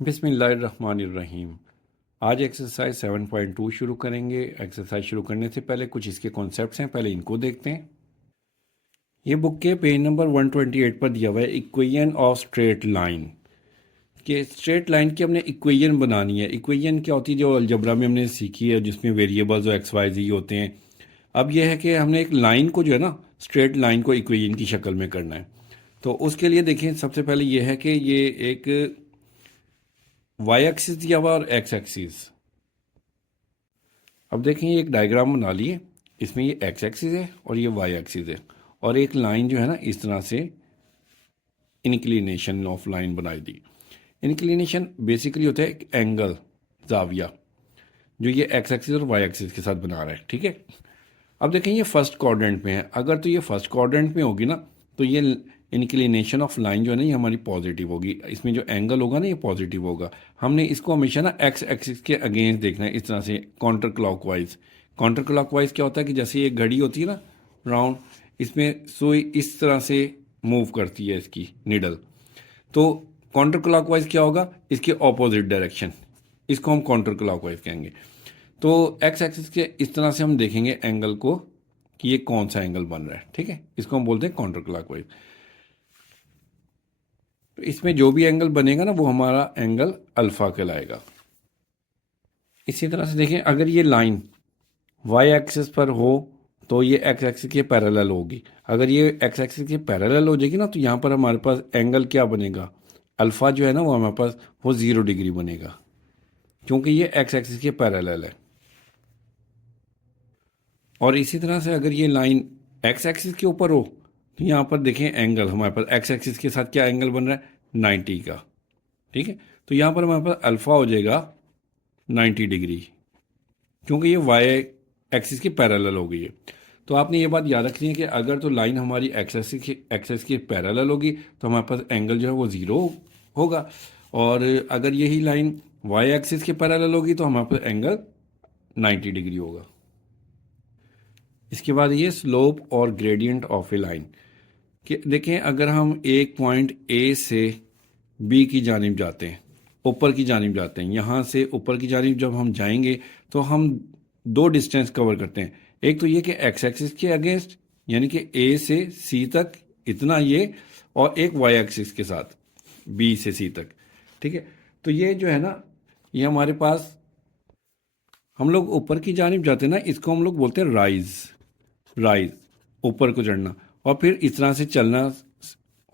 बिस्मिल्लाहिर्रहमानिर्रहीम। आज एक्सरसाइज 7.2 शुरू करेंगे। एक्सरसाइज शुरू करने से पहले कुछ इसके कॉन्सेप्ट्स हैं, पहले इनको देखते हैं। ये बुक के पेज नंबर 128 पर दिया हुआ है इक्वेशन ऑफ स्ट्रेट लाइन। कि स्ट्रेट लाइन की हमने इक्वेशन बनानी है। इक्वेशन क्या होती है जो अलजबरा में हमने सीखी है, जिसमें वेरिएबल्स और एक्स वाई जी होते हैं। अब यह है कि हमने एक लाइन को जो है ना, स्ट्रेट लाइन को इक्वेशन की शक्ल में करना है। तो उसके लिए देखें, सबसे पहले यह है कि ये एक वाई एक्सिस दिया हुआ और एक्स एक्सिस। अब देखें, ये एक डायग्राम बना लिए। इसमें ये एक्स एक्सिस है और ये वाई एक्सिस है, और एक लाइन जो है ना इस तरह से इंक्लिनेशन ऑफ लाइन बनाई दी। इंक्लिनेशन बेसिकली होता है एक एंगल, जाविया, जो ये एक्स एक्सिस और वाई एक्सिस के साथ बना रहा है। ठीक है। अब देखें, ये फर्स्ट क्वाड्रेंट में है। अगर तो ये फर्स्ट क्वाड्रेंट में होगी ना, तो ये इंक्लिनेशन ऑफ लाइन जो है ना ये हमारी पॉजिटिव होगी। इसमें जो एंगल होगा ना ये पॉजिटिव होगा। हमने इसको हमेशा ना एक्स एक्सिस के अगेंस्ट देखना है, इस तरह से काउंटर क्लॉकवाइज। काउंटर क्लॉकवाइज क्या होता है कि जैसे ये घड़ी होती है ना राउंड, इसमें सुई इस तरह से मूव करती है इसकी निडल। तो काउंटर क्लॉकवाइज क्या होगा, इसके ऑपोजिट डायरेक्शन, इसको हम काउंटर क्लॉकवाइज कहेंगे। तो एक्स एक्सिस के इस तरह से हम देखेंगे एंगल को कि ये कौन सा एंगल बन रहा है। ठीक है, इसको हम बोलते हैं काउंटर क्लॉकवाइज। तो इसमें जो भी एंगल बनेगा ना वो हमारा एंगल अल्फा कहलाएगा। इसी तरह से देखें, अगर ये लाइन वाई एक्सिस पर हो तो ये एक्स एक्सिस के पैरेलल होगी। अगर ये एक्स एक्सिस के पैरेलल हो जाएगी ना, तो यहाँ पर हमारे पास एंगल क्या बनेगा, अल्फा जो है ना वो हमारे पास वो 0 डिग्री बनेगा, क्योंकि ये एक्स एक्सिस के पैरेलल है। और इसी तरह से अगर ये लाइन एक्स एक्सिस के ऊपर हो, तो यहाँ पर देखें एंगल हमारे पास एक्स एक्सिस के साथ क्या एंगल बन रहा है, 90 का। ठीक है, तो यहाँ पर हमारे पास अल्फा हो जाएगा 90 डिग्री, क्योंकि ये वाई एक्सिस के पैरेलल हो गई है। तो आपने ये बात याद रखनी है कि अगर तो लाइन हमारी एक्सिस के पैरेलल होगी तो हमारे पास एंगल जो है वो 0 होगा, और अगर यही लाइन वाई एक्सिस के पैरेलल होगी तो हमारे पास एंगल 90 डिग्री होगा। इसके बाद ये स्लोप और ग्रेडियंट ऑफ ए लाइन। कि देखें, अगर हम एक पॉइंट ए से बी की जानिब जाते हैं, ऊपर की जानिब जाते हैं, यहाँ से ऊपर की जानिब जब हम जाएंगे तो हम दो डिस्टेंस कवर करते हैं। एक तो ये कि एक्स एक्सिस के अगेंस्ट, यानी कि ए से सी तक इतना ये, और एक वाई एक्सिस के साथ बी से सी तक। ठीक है, तो ये जो है ना ये हमारे पास, हम लोग ऊपर की जानिब जाते हैं ना, इसको हम लोग बोलते हैं राइज। राइज, ऊपर को चढ़ना, और फिर इस तरह से चलना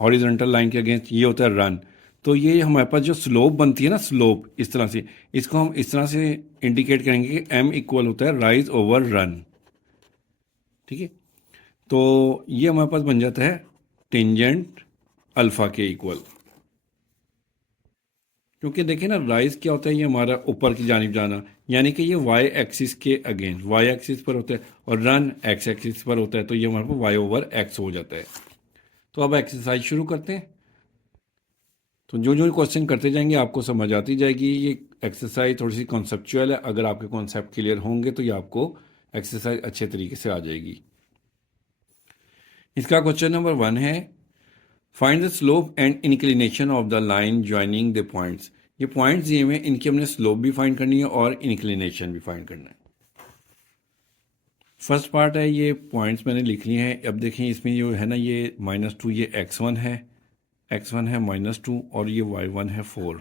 हॉरिजॉन्टल लाइन के अगेंस्ट, ये होता है रन। तो ये हमारे पास जो स्लोप बनती है ना, स्लोप इस तरह से, इसको हम इस तरह से इंडिकेट करेंगे कि एम इक्वल होता है राइज ओवर रन। ठीक है, तो ये हमारे पास बन जाता है टेंजेंट अल्फा के इक्वल। क्योंकि देखिए ना, राइज क्या होता है, ये हमारा ऊपर की जानिब जाना, यानी कि ये वाई एक्सिस के अगेंस्ट, वाई एक्सिस पर होता है, और रन एक्स एक्सिस पर होता है, तो ये हमारे पास वाई ओवर एक्स हो जाता है। तो अब एक्सरसाइज शुरू करते हैं। तो जो जो क्वेश्चन करते जाएंगे आपको समझ आती जाएगी। ये एक्सरसाइज थोड़ी सी कॉन्सेप्चुअल है, अगर आपके कॉन्सेप्ट क्लियर होंगे तो ये आपको एक्सरसाइज अच्छे तरीके से आ जाएगी। इसका क्वेश्चन नंबर 1 है, find the slope and inclination of the line joining the points. ये पॉइंट्स दिए हुए हैं, इनकी हमने स्लोप भी फाइंड करनी है और इंक्लिनेशन भी फाइंड करना है। फर्स्ट पार्ट है, ये पॉइंट्स मैंने लिख लिए हैं। अब देखें, इसमें जो है ना ये -2, ये x1 है, x1 है -2, और ये y1 है 4,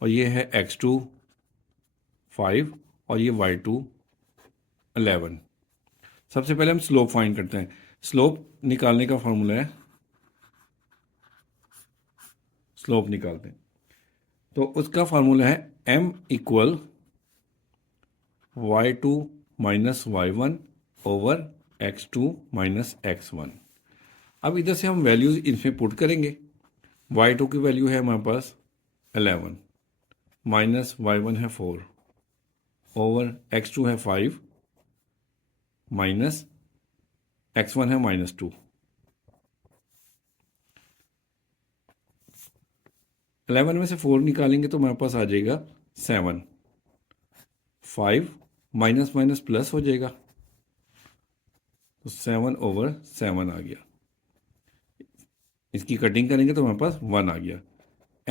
और ये है x2 5, और ये y2 11। सबसे पहले हम स्लोप फाइंड करते हैं। स्लोप निकालने का फॉर्मूला है, स्लोप निकालते हैं तो उसका फार्मूला है m equal y2 minus y1 over x2 minus x1। अब इधर से हम वैल्यूज इनमें पुट करेंगे। y2 की वैल्यू है हमारे पास 11, माइनस y1 है 4, ओवर x2 है 5, माइनस x1 है -2। 11 में से 4 निकालेंगे तो हमारे पास आ जाएगा 7, 5 माइनस माइनस प्लस हो जाएगा, तो 7/7 आ गया। इसकी कटिंग करेंगे तो हमारे पास 1 आ गया।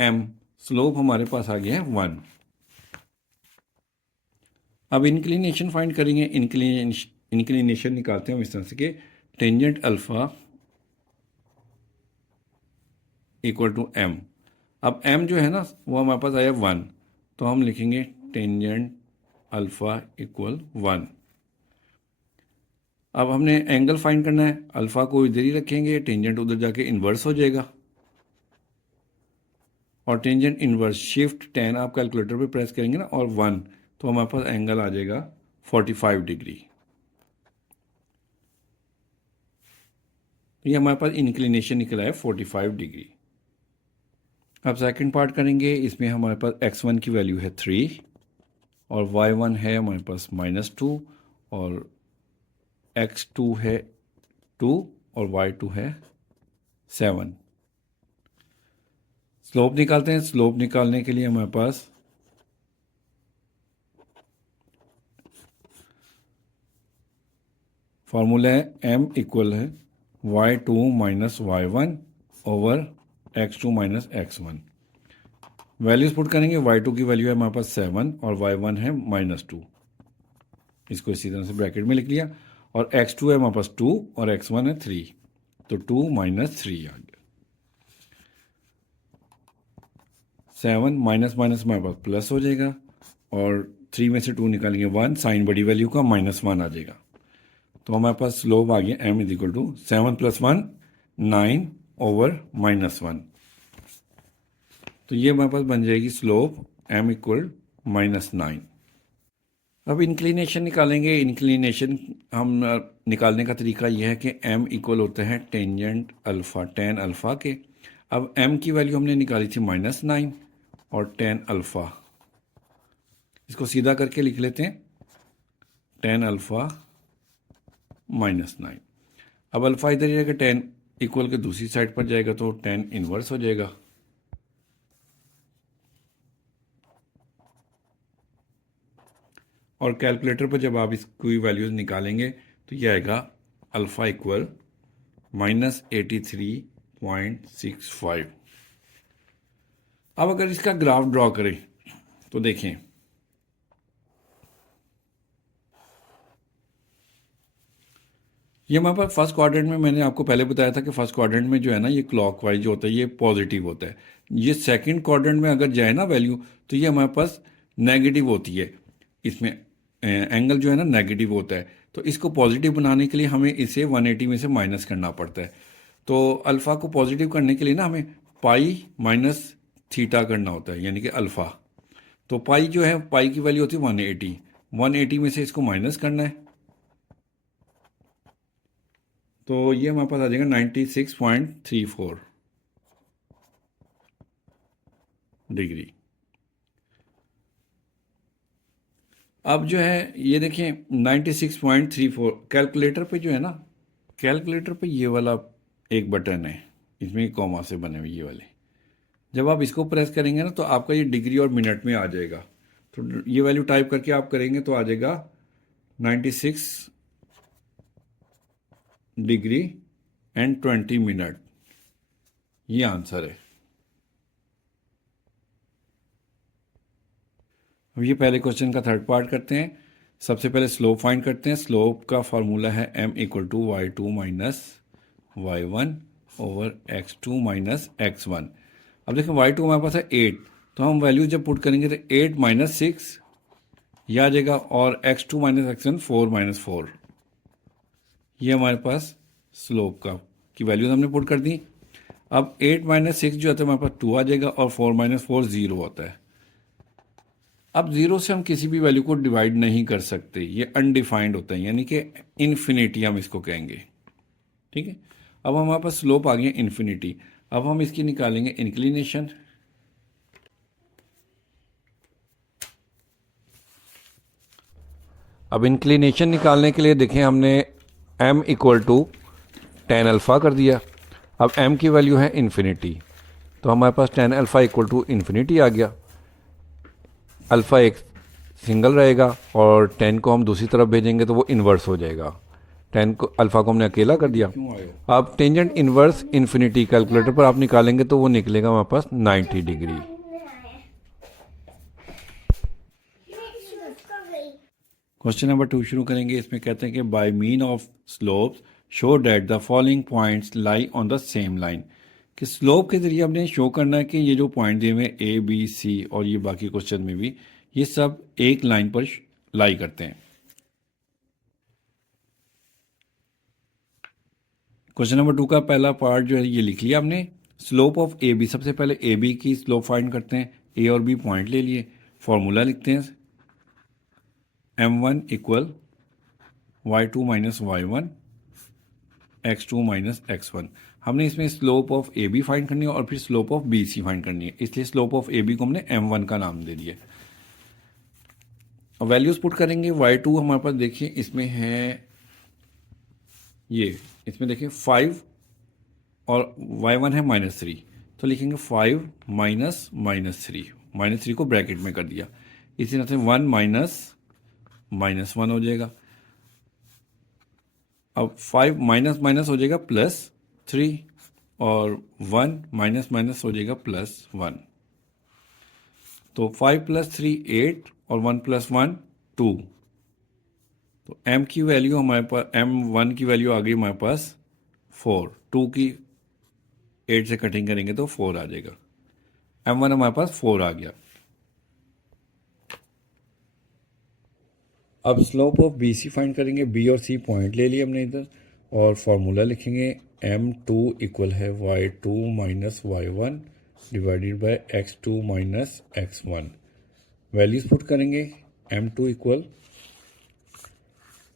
m, स्लोप हमारे पास आ गया है 1। अब इंक्लिनेशन फाइंड करेंगे। इंक्लिनेशन निकालते हैं हम इस तरह से कि tangent alpha equal to m। अब m जो है ना वो हमारे पास आया 1, तो हम लिखेंगे टेंजेंट अल्फा इक्वल 1। अब हमने एंगल फाइंड करना है, अल्फा को इधर ही रखेंगे, टेंजेंट उधर जाके इन्वर्स हो जाएगा और टेंजेंट इन्वर्स शिफ्ट 10 आप कैलकुलेटर पे प्रेस करेंगे ना और 1, तो हमारे पास एंगल आ जाएगा 45 डिग्री। ये हमारे पास इंक्लिनेशन निकला है 45 डिग्री। अब सेकंड पार्ट करेंगे। इसमें हमारे पास x1 की वैल्यू है 3 और y1 है हमारे पास -2 और x2 है 2 और y2 है 7। स्लोप निकालते हैं। स्लोप निकालने के लिए हमारे पास फॉर्मूला है m इक्वल है y2 minus y1 over x2 minus x1। Values put करेंगे। y2 की वैल्यू है हमारे पास 7 और y1 है -2, इसको इसी तरह से ब्रैकेट में लिख लिया, और x2 है हमारे पास 2 और x1 है 3, तो 2 माइनस 3 आ गया। 7 माइनस माइनस हमारे पास प्लस हो जाएगा और 3 में से 2 निकालेंगे 1, साइन बड़ी वैल्यू का -1 आ जाएगा, तो हमारे पास स्लोप आ गया m is equal to 7 + 1 9 over -1। तो ये हमारे पास बन जाएगी स्लोप m इक्वल -9। अब इंक्लिनेशन निकालेंगे। इंक्लिनेशन हम निकालने का तरीका यह है कि m इक्वल होता है टेंजेंट अल्फ़ा tan अल्फ़ा के। अब m की वैल्यू हमने निकाली थी -9 और tan अल्फ़ा, इसको सीधा करके लिख लेते हैं tan अल्फ़ा -9। अब अल्फ़ा इधर जाएगा, tan इक्वल के दूसरी साइड पर जाएगा तो tan इनवर्स हो जाएगा। और कैलकुलेटर पर जब आप इसकी वैल्यूज निकालेंगे तो ये आएगा अल्फ़ा इक्वल -83.65। अब अगर इसका ग्राफ ड्रॉ करें तो देखें ये हमारे पास फर्स्ट क्वाड्रेंट में, मैंने आपको पहले बताया था कि फर्स्ट क्वाड्रेंट में जो है ना ये क्लॉकवाइज जो होता है ये पॉजिटिव होता है। ये सेकंड क्वाड्रेंट में अगर जाए ना वैल्यू तो ये हमारे पास नेगेटिव होती है, इसमें एंगल जो है ना नेगेटिव होता है। तो इसको पॉजिटिव बनाने के लिए हमें इसे 180 में से माइनस करना पड़ता है। तो अल्फ़ा को पॉजिटिव करने के लिए ना हमें पाई माइनस थीटा करना होता है, यानी कि अल्फ़ा। तो पाई जो है, पाई की वैल्यू होती है 180, 180 में से इसको माइनस करना है, तो ये हमारे पास आ जाएगा 96.34 डिग्री। अब जो है ये देखें 96.34, कैलकुलेटर पे जो है ना, कैलकुलेटर पे ये वाला एक बटन है, इसमें कॉमा से बने हुए ये वाले, जब आप इसको प्रेस करेंगे ना तो आपका ये डिग्री और मिनट में आ जाएगा। तो ये वैल्यू टाइप करके आप करेंगे तो आ जाएगा 96 डिग्री एंड 20 मिनट, ये आंसर है। अब ये पहले क्वेश्चन का थर्ड पार्ट करते हैं। सबसे पहले स्लोप फाइंड करते हैं। स्लोप का फॉर्मूला है m equal to y2 minus y1 over x2 minus x1। अब देखें y2 हमारे पास है 8, तो हम वैल्यू जब पुट करेंगे तो 8 माइनस 6 यह आ जाएगा, और x2 माइनस x1 4 माइनस 4, ये हमारे पास स्लोप का की वैल्यूज हमने पुट कर दी। अब 8 माइनस 6 जो होता है हमारे पास 2 आ जाएगा और 4 माइनस 4 0 होता है। अब 0 से हम किसी भी वैल्यू को डिवाइड नहीं कर सकते, ये अनडिफाइंड होता है, यानी कि इन्फिनिटी हम इसको कहेंगे, ठीक है। अब हमारे पास स्लोप आ गया इन्फिनिटी। अब हम इसकी निकालेंगे इंक्लिनेशन। अब इंक्लिनेशन निकालने के लिए देखें हमने m equal to tan alpha कर दिया। अब m की वैल्यू है इन्फिनिटी, तो हमारे पास tan alpha equal to infinity आ गया। अल्फ़ा एक सिंगल रहेगा और 10 को हम दूसरी तरफ भेजेंगे तो वो इन्वर्स हो जाएगा, 10 को अल्फ़ा को हमने अकेला कर दिया। अब टेंजेंट इनवर्स इन्फिनिटी कैलकुलेटर पर आप निकालेंगे तो वो निकलेगा हमारे पास 90 डिग्री। क्वेश्चन नंबर 2 शुरू करेंगे। इसमें कहते हैं कि by means of slopes show that the following points lie on the same line, कि स्लोप के जरिए हमने शो करना है कि ये जो पॉइंट दिए हुए ए बी सी और ये बाकी क्वेश्चन में भी ये सब एक लाइन पर लाई करते हैं। क्वेश्चन नंबर 2 का पहला पार्ट जो है ये लिख लिया हमने। स्लोप ऑफ ए बी, सबसे पहले ए बी की स्लोप फाइंड करते हैं। ए और बी पॉइंट ले लिए, फॉर्मूला लिखते हैं m1 equal y2 minus y1 x2 minus x1। हमने इसमें slope of A B find करनी है और फिर slope of B C find करनी है, इसलिए स्लोप ऑफ ए बी को हमने m1 का नाम दे दिया। अब वैल्यूज पुट करेंगे। y2 हमारे पास देखिए इसमें है ये, इसमें देखिए 5 और y1 है -3, तो लिखेंगे 5 माइनस -3, -3 को ब्रैकेट में कर दिया। इसी तरह से 1 माइनस -1 हो जाएगा। अब 5 माइनस माइनस हो जाएगा +3 और 1 माइनस माइनस हो जाएगा +1, तो 5 + 3 8 और 1 + 1 2। तो m की वैल्यू हमारे पास, m1 की वैल्यू आ गई हमारे पास 4, 2 की 8 से कटिंग करेंगे तो 4 आ जाएगा। m1 हमारे पास 4 आ गया। अब slope of B C find करेंगे। बी और सी पॉइंट ले लिए हमने इधर और फॉर्मूला लिखेंगे m2 इक्वल है y2 minus y1 divided by x2 minus x1। Values put करेंगे। m2 इक्वल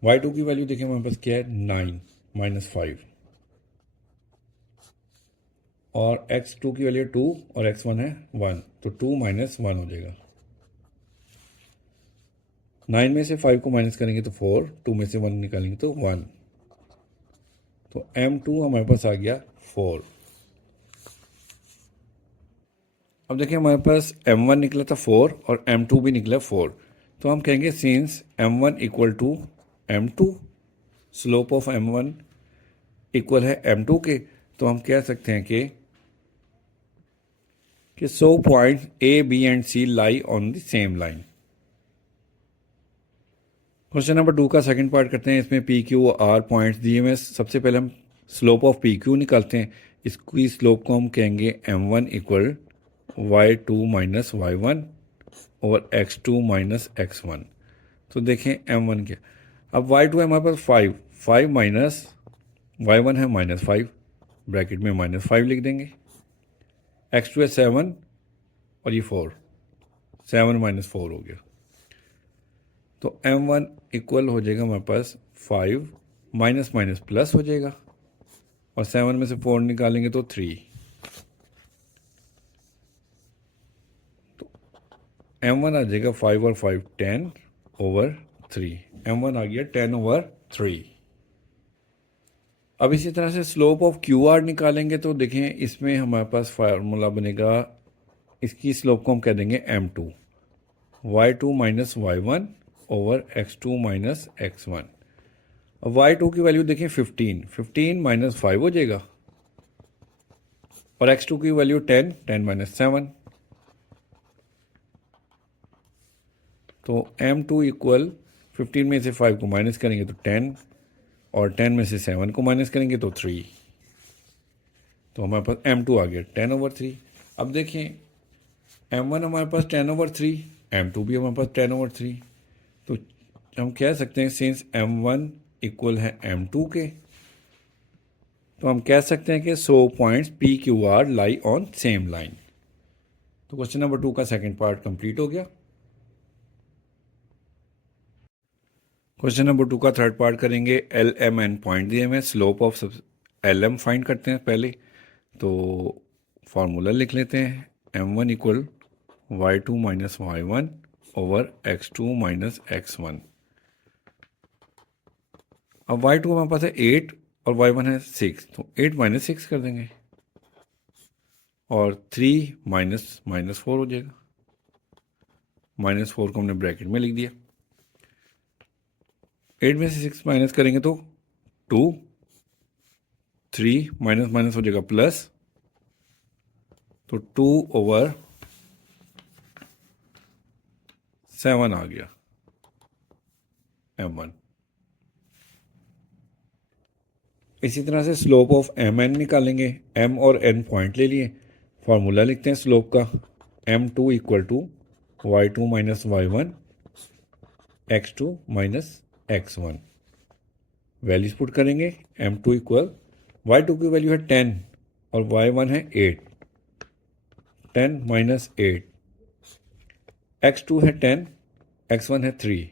y2 की वैल्यू देखिए हमारे पास क्या है 9 माइनस 5 और x2 की वैल्यू 2 और x1 है 1, तो 2 माइनस 1 हो जाएगा। 9 में से 5 को माइनस करेंगे तो 4, 2 में से 1 निकालेंगे तो 1, तो m2 हमारे पास आ गया 4। अब देखिए हमारे पास m1 निकला था 4 और m2 भी निकला 4, तो हम कहेंगे since m1 equal to m2, slope of m1 equal है m2 के, तो हम कह सकते हैं कि so point a, b and c lie on the same line. Question number 2 का सेकंड पार्ट करते हैं। इसमें पी क्यू आर पॉइंट्स दिए हुए। सबसे पहले हम स्लोप ऑफ पी क्यू निकालते हैं। इसकी स्लोप को हम कहेंगे m1 equal y2 minus y1 over x2 minus x1। तो देखें m1 क्या, अब y2 है हमारे पास 5, 5 माइनस y1 है -5, ब्रैकेट में -5 लिख देंगे। x2 है 7 और ये 4, 7 माइनस 4 हो गया, तो m1 इक्वल हो जाएगा हमारे पास 5 माइनस माइनस प्लस हो जाएगा और 7 में से 4 निकालेंगे तो 3, तो m1 आ जाएगा 5 और 5 10 ओवर 3, m1 आ गया 10 ओवर 3। अब इसी तरह से स्लोप ऑफ क्यू आर निकालेंगे तो देखें इसमें हमारे पास फार्मूला बनेगा, इसकी स्लोप को हम कह देंगे m2, y2 minus y1 over x2 minus x1। अब y2 की वैल्यू देखें 15, 15 माइनस 5 हो जाएगा और x2 की वैल्यू 10, 10 माइनस 7, तो m2 इक्वल 15 में से 5 को माइनस करेंगे तो 10 और 10 में से 7 को माइनस करेंगे तो 3, तो हमारे पास m2 आ गया 10 ओवर 3। अब देखें m1 हमारे पास 10 ओवर 3, m2 भी हमारे पास 10 ओवर 3, तो हम कह सकते हैं सिंस m1 इक्वल है m2 के, तो हम कह सकते हैं कि so points p q r lie on same line. तो क्वेश्चन नंबर 2 का सेकंड पार्ट कंप्लीट हो गया। क्वेश्चन नंबर 2 का थर्ड पार्ट करेंगे। एल एम एन पॉइंट दिए हमें, slope of L M find करते हैं पहले, तो फार्मूला लिख लेते हैं m1 equal y2 minus y1 over x2 minus x1। अब y2 हमारे पास है 8 और y1 है 6, तो 8 माइनस 6 कर देंगे और 3 माइनस माइनस 4 हो जाएगा। -4 को हमने ब्रैकेट में लिख दिया। 8 में से 6 माइनस करेंगे तो 2, 3 माइनस माइनस हो जाएगा प्लस, तो 2/7 आ गया m1। इसी तरह से स्लोप ऑफ mn निकालेंगे। m और n पॉइंट ले लिए, फॉर्मूला लिखते हैं स्लोप का, m2 equal to y2 minus y1 x2 minus x1। Values put करेंगे, m2 इक्वल, y2 की वैल्यू है 10 और y1 है 8, 10 माइनस 8, x2 है 10, x1 है 3,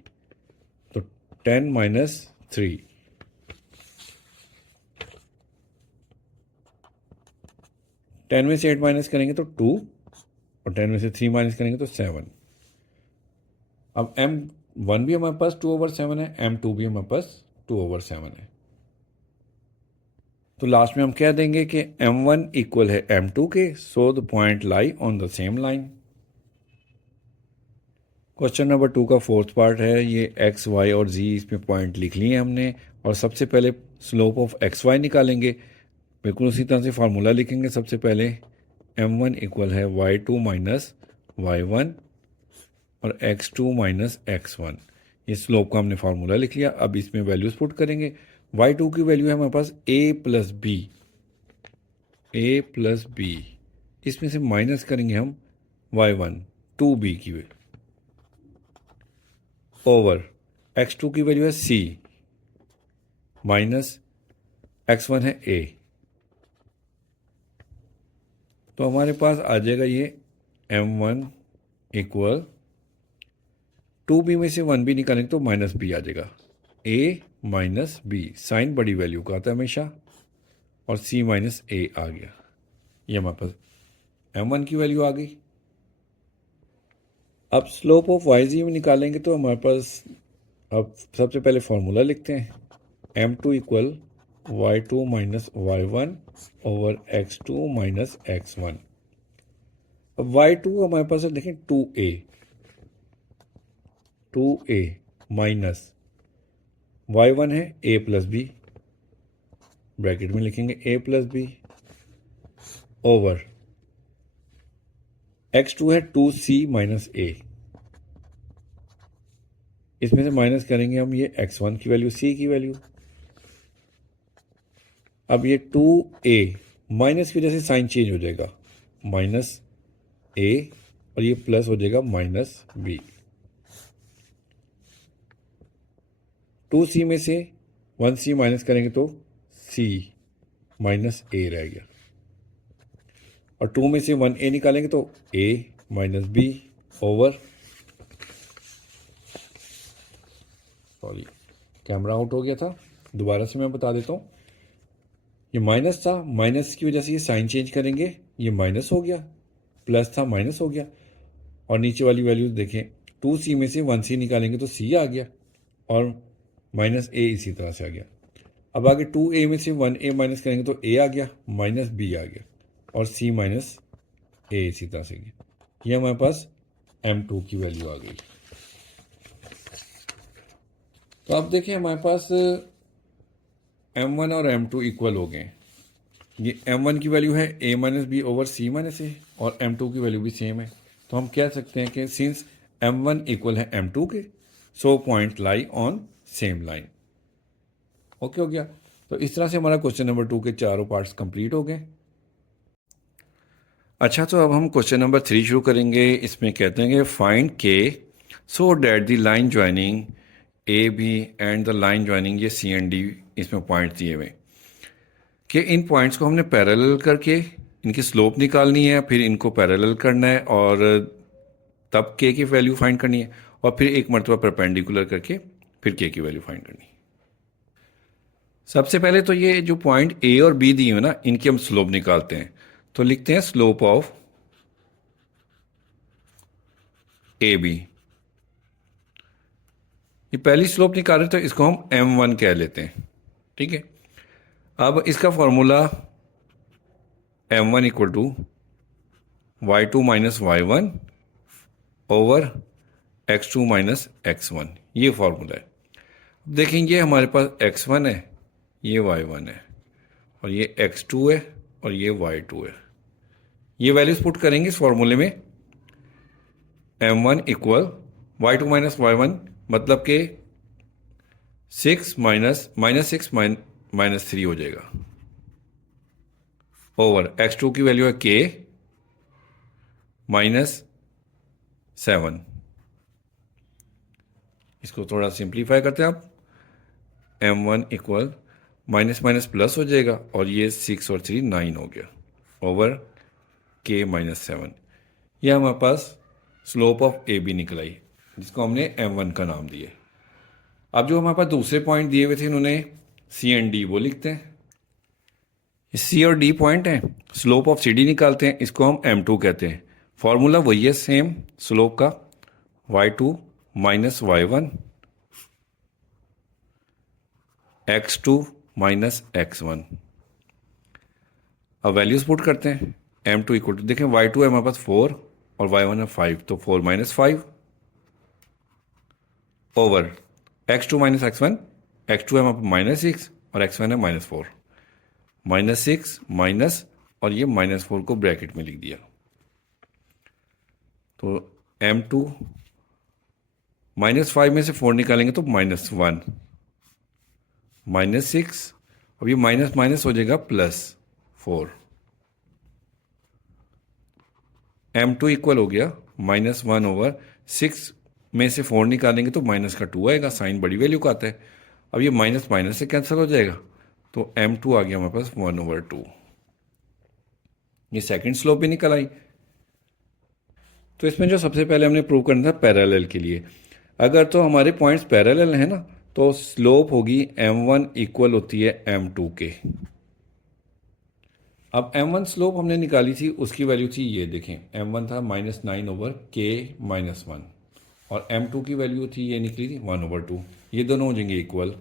तो 10 माइनस 3, 10 में से 8 माइनस करेंगे तो 2, और 10 में से 3 माइनस करेंगे तो 7। अब m1 भी हमारे पास 2/7 है, m2 भी हमारे पास 2/7 है। तो लास्ट में हम कह देंगे कि m1 इक्वल है m2 के, so the point lie on the same line. Question number 2 का फोर्थ पार्ट है, ये x, y और z इसमें पॉइंट लिख लिए हमने, और सबसे पहले स्लोप ऑफ एक्स वाई निकालेंगे। बिल्कुल उसी तरह से फार्मूला लिखेंगे। सबसे पहले m1 इक्वल है y2 माइनस y1 और x2 माइनस x1। ये स्लोप का हमने फार्मूला लिख लिया। अब इसमें वैल्यूज पुट करेंगे। y2 की वैल्यू है हमारे पास a प्लस b, इसमें से माइनस करेंगे हम y1 2b की वैल्यू, ओवर x2 की वैल्यू है c माइनस x1 है a। तो हमारे पास आ जाएगा ये m1 इक्वल 2b में से 1b निकालेंगे तो माइनस b आ जाएगा, a माइनस b, साइन बड़ी वैल्यू का आता है हमेशा, और c माइनस a आ गया। ये हमारे पास m1 की वैल्यू आ गई। अब स्लोप ऑफ yz में निकालेंगे तो हमारे पास, अब सबसे पहले फॉर्मूला लिखते हैं, m2 equal y2 minus y1 over x2 minus x1। अब y2 हमारे पास है, देखें 2a माइनस y1 है a प्लस बी, ब्रैकेट में लिखेंगे a plus B, over x2 है 2c माइनस a, इसमें से माइनस करेंगे हम ये x1 की वैल्यू, c की वैल्यू। अब ये 2a माइनस की वजह से साइन चेंज हो जाएगा, माइनस a, और ये प्लस हो जाएगा माइनस b। 2c में से 1c माइनस करेंगे तो c माइनस a रह गया, और 2 में से 1a निकालेंगे तो a minus b over, sorry camera out हो गया था, दोबारा से मैं बता देता हूँ। ये माइनस था, माइनस की वजह से ये साइन चेंज करेंगे, ये माइनस हो गया, प्लस था माइनस हो गया, और नीचे वाली वैल्यू देखें, 2c में से 1c निकालेंगे तो c आ गया, और माइनस a इसी तरह से आ गया। अब आगे 2a में से 1a माइनस करेंगे तो a आ गया, माइनस b आ गया, और c माइनस a इसी तरह से गया। ये हमारे पास m2 की वैल्यू आ गई। तो अब देखिए हमारे पास m1 और m2 इक्वल हो गए। ये m1 की वैल्यू है a minus b over c minus a, और m2 की वैल्यू भी सेम है। तो हम कह सकते हैं कि सिंस m1 इक्वल है m2 के, so point lie on same line. Okay हो गया। तो इस तरह से हमारा क्वेश्चन नंबर 2 के चारों पार्ट्स कंप्लीट हो गए। अच्छा, तो अब हम क्वेश्चन नंबर 3 शुरू करेंगे। इसमें कहते हैं कि फाइंड के so that the line joining A B and the line joining ये सी एंड डी, इसमें पॉइंट दिए हुए कि इन पॉइंट्स को हमने पैरेलल करके इनकी स्लोप निकालनी है, फिर इनको पैरेलल करना है, और तब के की वैल्यू फाइंड करनी है, और फिर एक मरतबा परपेंडिकुलर करके फिर के की वैल्यू फाइंड करनी है। सबसे पहले तो ये जो पॉइंट ए और बी दिए हुए ना, इनकी हम स्लोप निकालते हैं। तो लिखते हैं स्लोप ऑफ ए बी। ये पहली स्लोप निकाल रहे, तो इसको हम m1 कह लेते हैं, ठीक है। अब इसका formula m1 equal to y2 minus y1 over x2 minus x1, ये फॉर्मूला है। देखेंगे हमारे पास x1 है, ये y1 है और ये x2 है और ये y2 है। ये वैल्यूज पुट करेंगे इस फॉर्मूले में, m1 equal y2 minus y1 मतलब कि 6 माइनस 6 माइनस 3 हो जाएगा ओवर x2 की वैल्यू है k माइनस 7। इसको थोड़ा सिंप्लीफाई करते हैं आप, m1 equal minus minus plus हो जाएगा और ये 6 और 3 9 हो गया ओवर k माइनस 7। यह हमारे पास स्लोप ऑफ ए बी निकल आई जिसको हमने m1 का नाम दिया। अब जो हमारे पास दूसरे पॉइंट दिए हुए थे इन्होंने सी एंड डी, वो लिखते हैं। सी और डी पॉइंट है, स्लोप ऑफ सी डी निकालते हैं, इसको हम m2 कहते हैं। फॉर्मूला वही है सेम स्लोप का, y2 minus y1 x2 minus x1। अब वैल्यूज पुट करते हैं, m2 इक्वल टू, देखें y2 है हमारे पास 4 और y1 है 5, तो 4 minus 5 over x2 minus x1, x2 है हमारे पास माइनस 6 और x1 है माइनस 4, माइनस 6 माइनस और ये माइनस 4 को ब्रैकेट में लिख दिया। तो m2 माइनस 5 में से 4 निकालेंगे तो माइनस 1, माइनस 6, अब ये माइनस माइनस हो जाएगा प्लस 4। m2 इक्वल हो गया माइनस 1 ओवर 6 में से 4 निकालेंगे तो माइनस का 2 आएगा, साइन बड़ी वैल्यू का आता है। अब ये माइनस माइनस से कैंसिल हो जाएगा तो m2 आ गया हमारे पास 1 ओवर 2। ये सेकंड स्लोप भी निकल आई। तो इसमें जो सबसे पहले हमने प्रूव करना था पैरेलल के लिए, अगर तो हमारे पॉइंट्स पैरेलल हैं ना तो स्लोप होगी m1 इक्वल होती है m2 के। अब m1 स्लोप हमने निकाली थी, उसकी वैल्यू थी ये देखें, m1 था माइनस 9 ओवर k माइनस 1 और m2 की वैल्यू थी ये निकली थी 1 ओवर 2। ये दोनों हो जाएंगे इक्वल,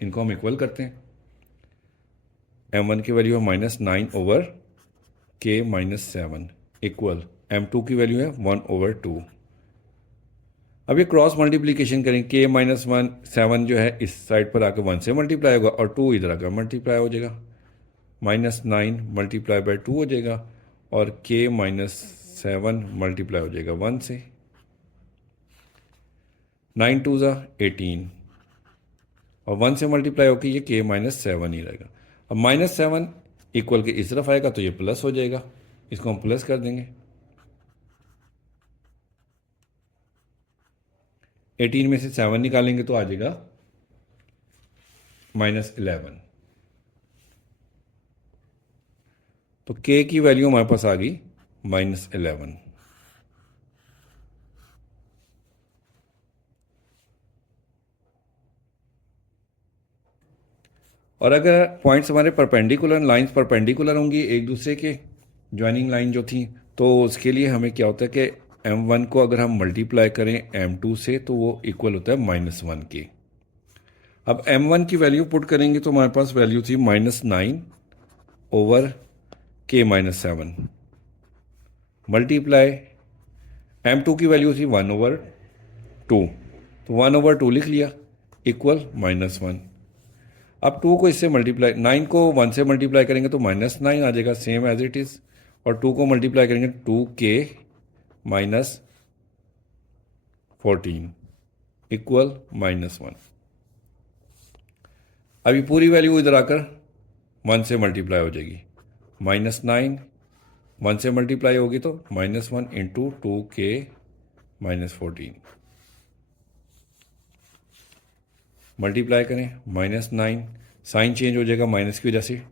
इनको हम इक्वल करते हैं। m1 की वैल्यू है minus 9 over k minus 7 equal m2 की वैल्यू है 1 ओवर 2। अब ये क्रॉस मल्टीप्लीकेशन करें, k माइनस 1 7 जो है इस साइड पर आकर 1 से मल्टीप्लाई होगा और 2 इधर आकर मल्टीप्लाई हो जाएगा, माइनस 9 मल्टीप्लाई बाय 2 हो जाएगा और k माइनस 7 मल्टीप्लाई हो जाएगा 1 से, 9 2 ज़ा 18 और 1 से मल्टीप्लाई होकर ये k माइनस 7 ही रहेगा। अब माइनस 7 इक्वल के इस तरफ आएगा तो ये प्लस हो जाएगा, इसको हम प्लस कर देंगे। 18 में से 7 निकालेंगे तो आ जाएगा माइनस 11। तो k की वैल्यू हमारे पास आ गई माइनस 11। और अगर पॉइंट्स हमारे परपेंडिकुलर, लाइंस परपेंडिकुलर होंगी एक दूसरे के, ज्वाइनिंग लाइन जो थी, तो उसके लिए हमें क्या होता है कि m1 को अगर हम मल्टीप्लाई करें m2 से तो वो इक्वल होता है माइनस 1 के। अब m1 की वैल्यू पुट करेंगे तो हमारे पास वैल्यू थी minus 9 over k minus 7 multiply m2 की वैल्यू थी 1 ओवर 2, तो 1 ओवर 2 लिख लिया इक्वल माइनस 1। अब 2 को इससे मल्टीप्लाई, 9 को 1 से मल्टीप्लाई करेंगे तो माइनस 9 आ जाएगा सेम एज इट इज़, और 2 को मल्टीप्लाई करेंगे 2k माइनस 14 इक्वल माइनस 1। अभी पूरी वैल्यू इधर आकर 1 से मल्टीप्लाई हो जाएगी, माइनस 9 1 से मल्टीप्लाई होगी तो minus 1 into 2k minus 14, multiply करें माइनस 9, साइन चेंज हो जाएगा माइनस की वजह से,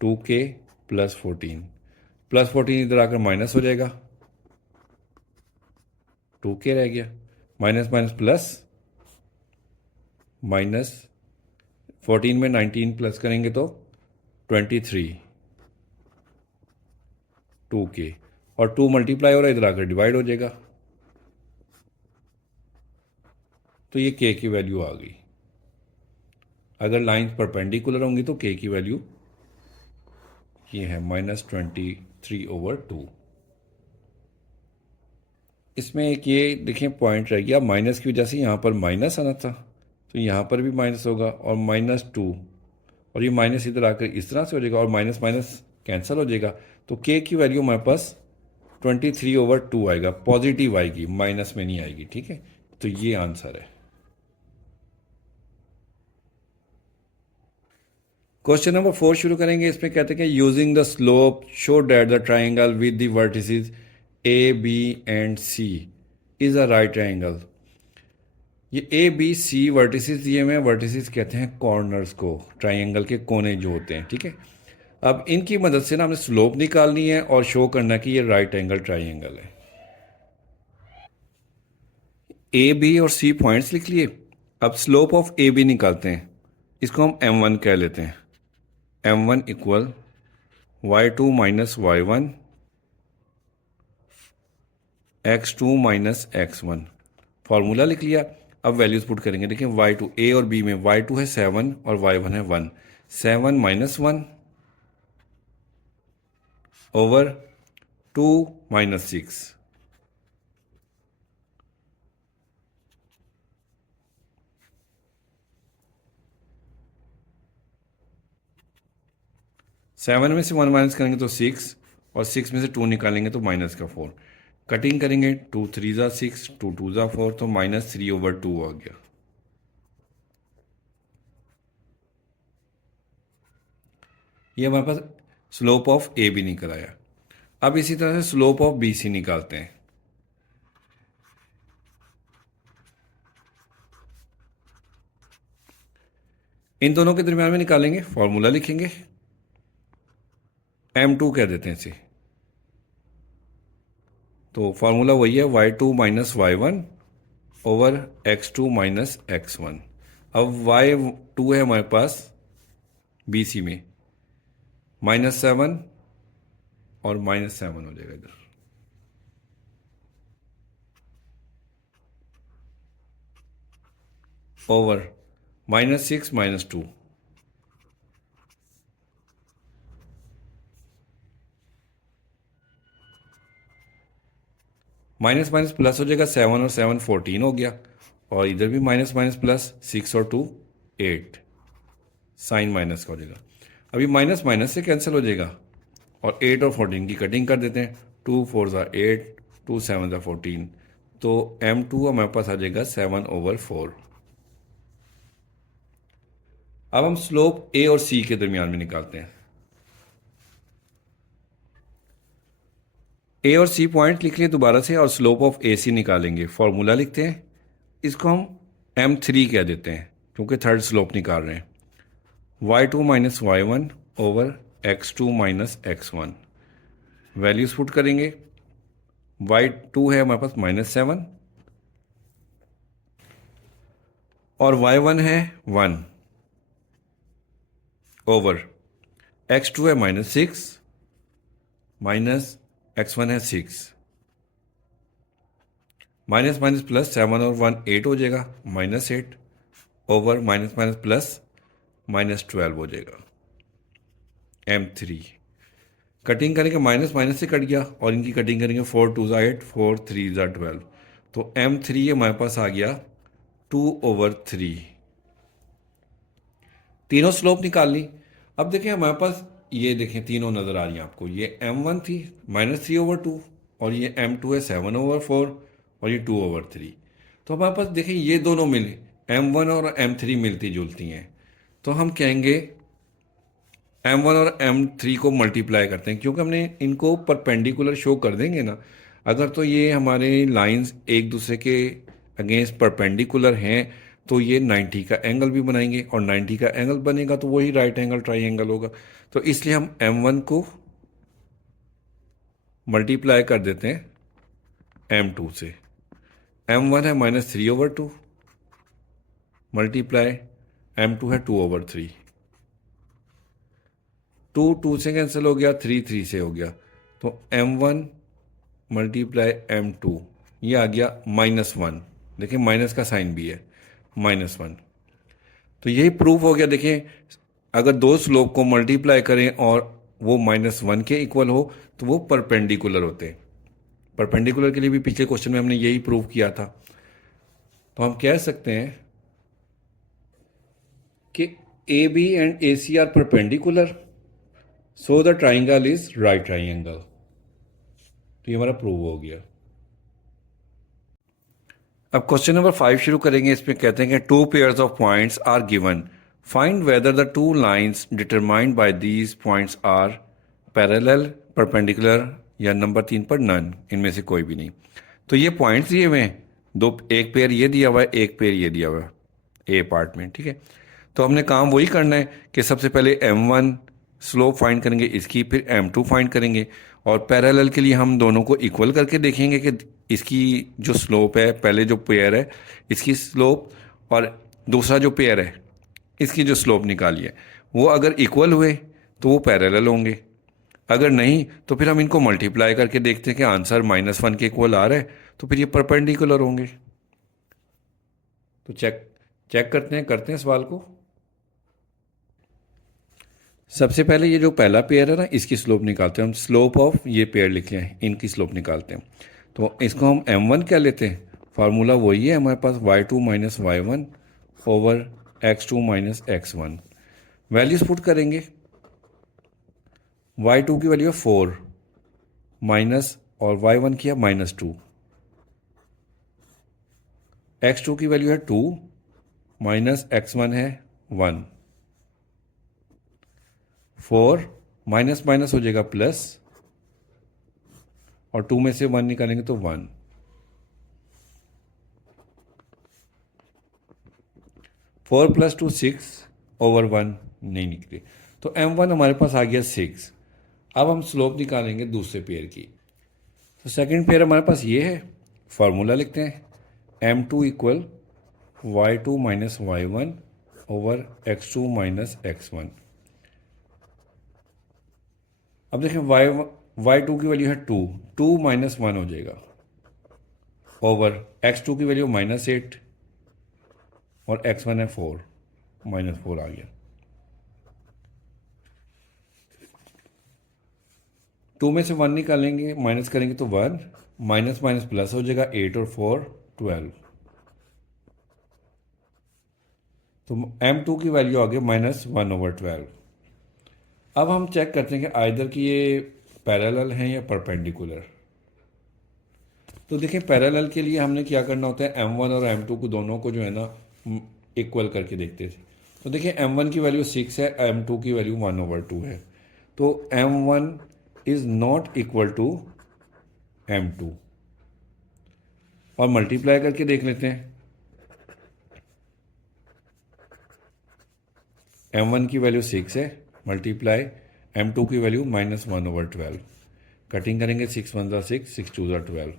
2k प्लस 14, प्लस 14 इधर आकर माइनस हो जाएगा, 2k रह गया, माइनस माइनस प्लस, माइनस 14 में 19 प्लस करेंगे तो 23, 2k और 2 मल्टीप्लाई हो रहा है इधर आकर डिवाइड हो जाएगा, तो ये k की वैल्यू आ गई। अगर लाइंस परपेंडिकुलर होंगी तो k की वैल्यू ये है माइनस 23 ओवर 2। इसमें एक ये देखें पॉइंट रह गया, माइनस की वजह से यहाँ पर माइनस आना था तो यहाँ पर भी माइनस होगा और माइनस 2 और ये माइनस इधर आकर इस तरह से हो जाएगा और माइनस माइनस कैंसिल हो जाएगा, तो के की वैल्यू हमारे पास 23/2 आएगा, पॉजिटिव आएगी, माइनस में नहीं आएगी। ठीक है, तो ये आंसर है। क्वेश्चन नंबर 4 शुरू करेंगे। इसमें कहते हैं कि using the slope show that the triangle with the vertices A B and C is a right triangle. ये ए बी सी वर्टिसेस दिए हुए हैं, वर्टिसेस कहते हैं कॉर्नर्स को, ट्राइंगल के कोने जो होते हैं। ठीक है, अब इनकी मदद से ना हमें स्लोप निकालनी है और शो करना है कि ये राइट एंगल ट्राइंगल है। ए बी और सी पॉइंट्स लिख लिए। अब स्लोप ऑफ ए बी निकालते हैं, इसको हम m1 कह लेते हैं। m1 equal y2 minus y1 x2 minus x1, formula लिख लिया। अब वैल्यूज पुट करेंगे। देखिए y2 ए और बी में y2 है 7 और y1 है 1, 7 माइनस 1 ओवर 2 माइनस 6, सेवन में से 1 माइनस करेंगे तो 6 और 6 में से 2 निकालेंगे तो माइनस का 4, कटिंग करेंगे 2 3 ज़ा 6, 2 2 ज़ा 4, तो -3/2 आ गया। ये हमारे पास स्लोप ऑफ ए बी निकल आया। अब इसी तरह से स्लोप ऑफ बी सी निकालते हैं। इन दोनों के दरमियान में निकालेंगे, फॉर्मूला लिखेंगे, m2 कह देते हैं इसे। तो फॉर्मूला वही है y2 minus y1 over x2 minus x1। अब y2 है हमारे पास बी सी में -7 और -7 हो जाएगा इधर, ओवर -6 -2, माइनस माइनस प्लस हो जाएगा, 7 और 7 14 हो गया, और इधर भी माइनस माइनस प्लस, 6 और 2 8, साइन माइनस का हो जाएगा। अभी माइनस माइनस से कैंसिल हो जाएगा और 8 और 14 की कटिंग कर देते हैं, 2 4 ज़ा 8, 2 7 ज़ा 14, तो m2 हमारे पास आ जाएगा 7/4। अब हम स्लोप ए और सी के दरमियान में निकालते हैं। ए और सी पॉइंट लिख लिए दोबारा से और स्लोप ऑफ ए सी निकालेंगे, फॉर्मूला लिखते हैं, इसको हम m3 कह देते हैं क्योंकि थर्ड स्लोप निकाल रहे हैं। y2 minus y1 over x2 minus x1, values put करेंगे। y2 है हमारे पास -7 और y1 है 1 ओवर x2 है -6 माइनस x1 है 6, माइनस माइनस प्लस, 7 और 1 8 हो जाएगा, -8 ओवर माइनस माइनस प्लस -12 हो जाएगा, m3। कटिंग करेंगे, माइनस माइनस से कट गया और इनकी कटिंग करेंगे, 4 2 ज़ा 8, 4 3 ज़ा 12, तो m3 हमारे पास आ गया 2/3। तीनों स्लोप निकाल ली। अब देखें हमारे पास ये देखें तीनों नज़र आ रही हैं आपको, ये m1 थी -3/2 और ये m2 है 7/4 और ये 2/3। तो हमारे पास देखें ये दोनों मिले, m1 और m3 मिलती जुलती हैं, तो हम कहेंगे m1 और m3 को मल्टीप्लाई करते हैं, क्योंकि हमने इनको परपेंडिकुलर शो कर देंगे ना। अगर तो ये हमारे लाइंस एक दूसरे के अगेंस्ट परपेंडिकुलर हैं तो ये 90 का एंगल भी बनाएंगे और 90 का एंगल बनेगा तो वही राइट एंगल ट्राइंगल होगा। तो इसलिए हम m1 को मल्टीप्लाई कर देते हैं m2 से। m1 है -3/2 मल्टीप्लाई m2 है 2/3, 2 2 से कैंसिल हो गया, 3 3 से हो गया, तो m1 मल्टीप्लाई m2 ये आ गया -1। देखिए माइनस का साइन भी है, -1। तो यही प्रूफ हो गया। देखिए अगर दो स्लोप को मल्टीप्लाई करें और वो -1 के इक्वल हो तो वो परपेंडिकुलर होते हैं। परपेंडिकुलर के लिए भी पिछले क्वेश्चन में हमने यही प्रूफ किया था। तो हम कह सकते हैं कि A B and A C are perpendicular, so the triangle is right triangle. तो ये हमारा प्रूव हो गया। अब क्वेश्चन नंबर 5 शुरू करेंगे। इसमें कहते हैं कि 2 pairs of points are given, find whether the 2 lines determined by these points are parallel, perpendicular या नंबर 3 पर नन, इनमें से कोई भी नहीं। तो ये पॉइंट्स दिए हुए हैं, दो, एक पेयर ये दिया हुआ है, एक पेयर ये दिया हुआ है ए पार्ट में, ठीक है। तो हमने काम वही करना है कि सबसे पहले m1 स्लोप फाइंड करेंगे इसकी, फिर m2 फाइंड करेंगे, और पैरेलल के लिए हम दोनों को इक्वल करके देखेंगे कि इसकी जो स्लोप है, पहले जो पेयर है इसकी स्लोप और दूसरा जो पेयर है इसकी जो स्लोप निकाली है, वो अगर इक्वल हुए तो वो पैरेलल होंगे, अगर नहीं तो फिर हम इनको मल्टीप्लाई करके देखते हैं कि आंसर -1 के इक्वल आ रहा है, तो फिर ये परपेंडिकुलर होंगे। तो चेक करते हैं सवाल को। सबसे पहले ये जो पहला पेयर है ना, इसकी स्लोप निकालते हैं हम। स्लोप ऑफ ये पेयर लिख लिया है, इनकी स्लोप निकालते हैं। तो इसको हम m1 क्या लेते हैं, फार्मूला वही है हमारे पास, y2 minus y1 over x2 minus x1। Values put करेंगे, y2 की वैल्यू है 4 माइनस, और y1 किया -2, x2 की वैल्यू है 2 माइनस x1 है 1, 4 माइनस माइनस हो जाएगा प्लस, और 2 में से 1 निकालेंगे तो 1। 4 + 2 6 ओवर 1 नहीं निकली, तो m1 हमारे पास आ गया 6। अब हम स्लोप निकालेंगे दूसरे पेयर की। तो सेकंड पेयर हमारे पास ये है, फार्मूला लिखते हैं m2 equal y2 minus y1 over x2 minus x1। अब देखें y2 की वैल्यू है 2, 2 माइनस 1 हो जाएगा ओवर x2 की वैल्यू -8 और x1 है 4, -4 आ गया। 2 में से 1 निकालेंगे, माइनस करेंगे तो 1, माइनस माइनस प्लस हो जाएगा 8 और 4 12। तो m2 की वैल्यू आ गई -1 ओवर 12। अब हम चेक करते हैं कि आइदर की ये पैरेलल हैं या परपेंडिकुलर। तो देखिए पैरेलल के लिए हमने क्या करना होता है, m1 और m2 को दोनों को जो है ना इक्वल करके देखते थे। तो देखिए m1 की वैल्यू 6 है, m2 की वैल्यू 1 ओवर 2 है, तो m1 is not equal to m2, और मल्टीप्लाई करके देख लेते हैं। m1 की वैल्यू 6 है, मल्टीप्लाई m2 की वैल्यू -1 ओवर 12, कटिंग करेंगे 6 1 ज़ा 6, 6 2 ज़ा 12,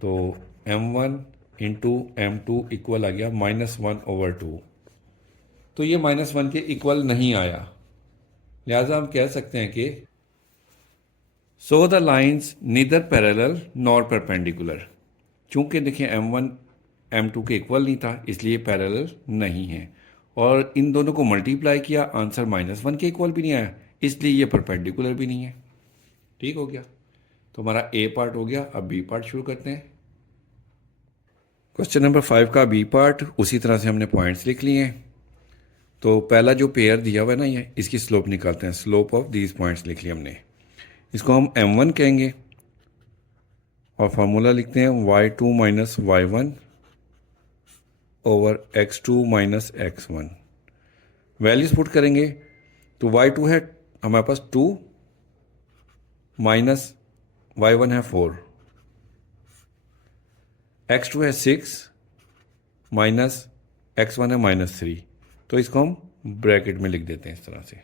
तो m1 इंटू m2 इक्वल आ गया -1 ओवर 2। तो ये -1 के इक्वल नहीं आया, लिहाजा हम कह सकते हैं कि so the lines neither parallel nor perpendicular. चूंकि देखिए m1 m2 के इक्वल नहीं था, इसलिए पैरेलल नहीं है, और इन दोनों को मल्टीप्लाई किया, आंसर -1 के इक्वल भी नहीं आया, इसलिए ये परपेंडिकुलर भी नहीं है। ठीक हो गया, तो हमारा ए पार्ट हो गया। अब बी पार्ट शुरू करते हैं। क्वेश्चन नंबर 5 का बी पार्ट, उसी तरह से हमने पॉइंट्स लिख लिए हैं। तो पहला जो पेयर दिया हुआ है ना, ये इसकी स्लोप निकालते हैं। स्लोप ऑफ दीज पॉइंट्स लिख लिया हमने, इसको हम m1 कहेंगे, और फार्मूला लिखते हैं y2 minus y1 over x2 minus x1। Values put करेंगे, तो y2 है हमारे पास 2 माइनस y1 है 4, x2 है 6 माइनस x1 है -3। तो इसको हम ब्रैकेट में लिख देते हैं इस तरह से।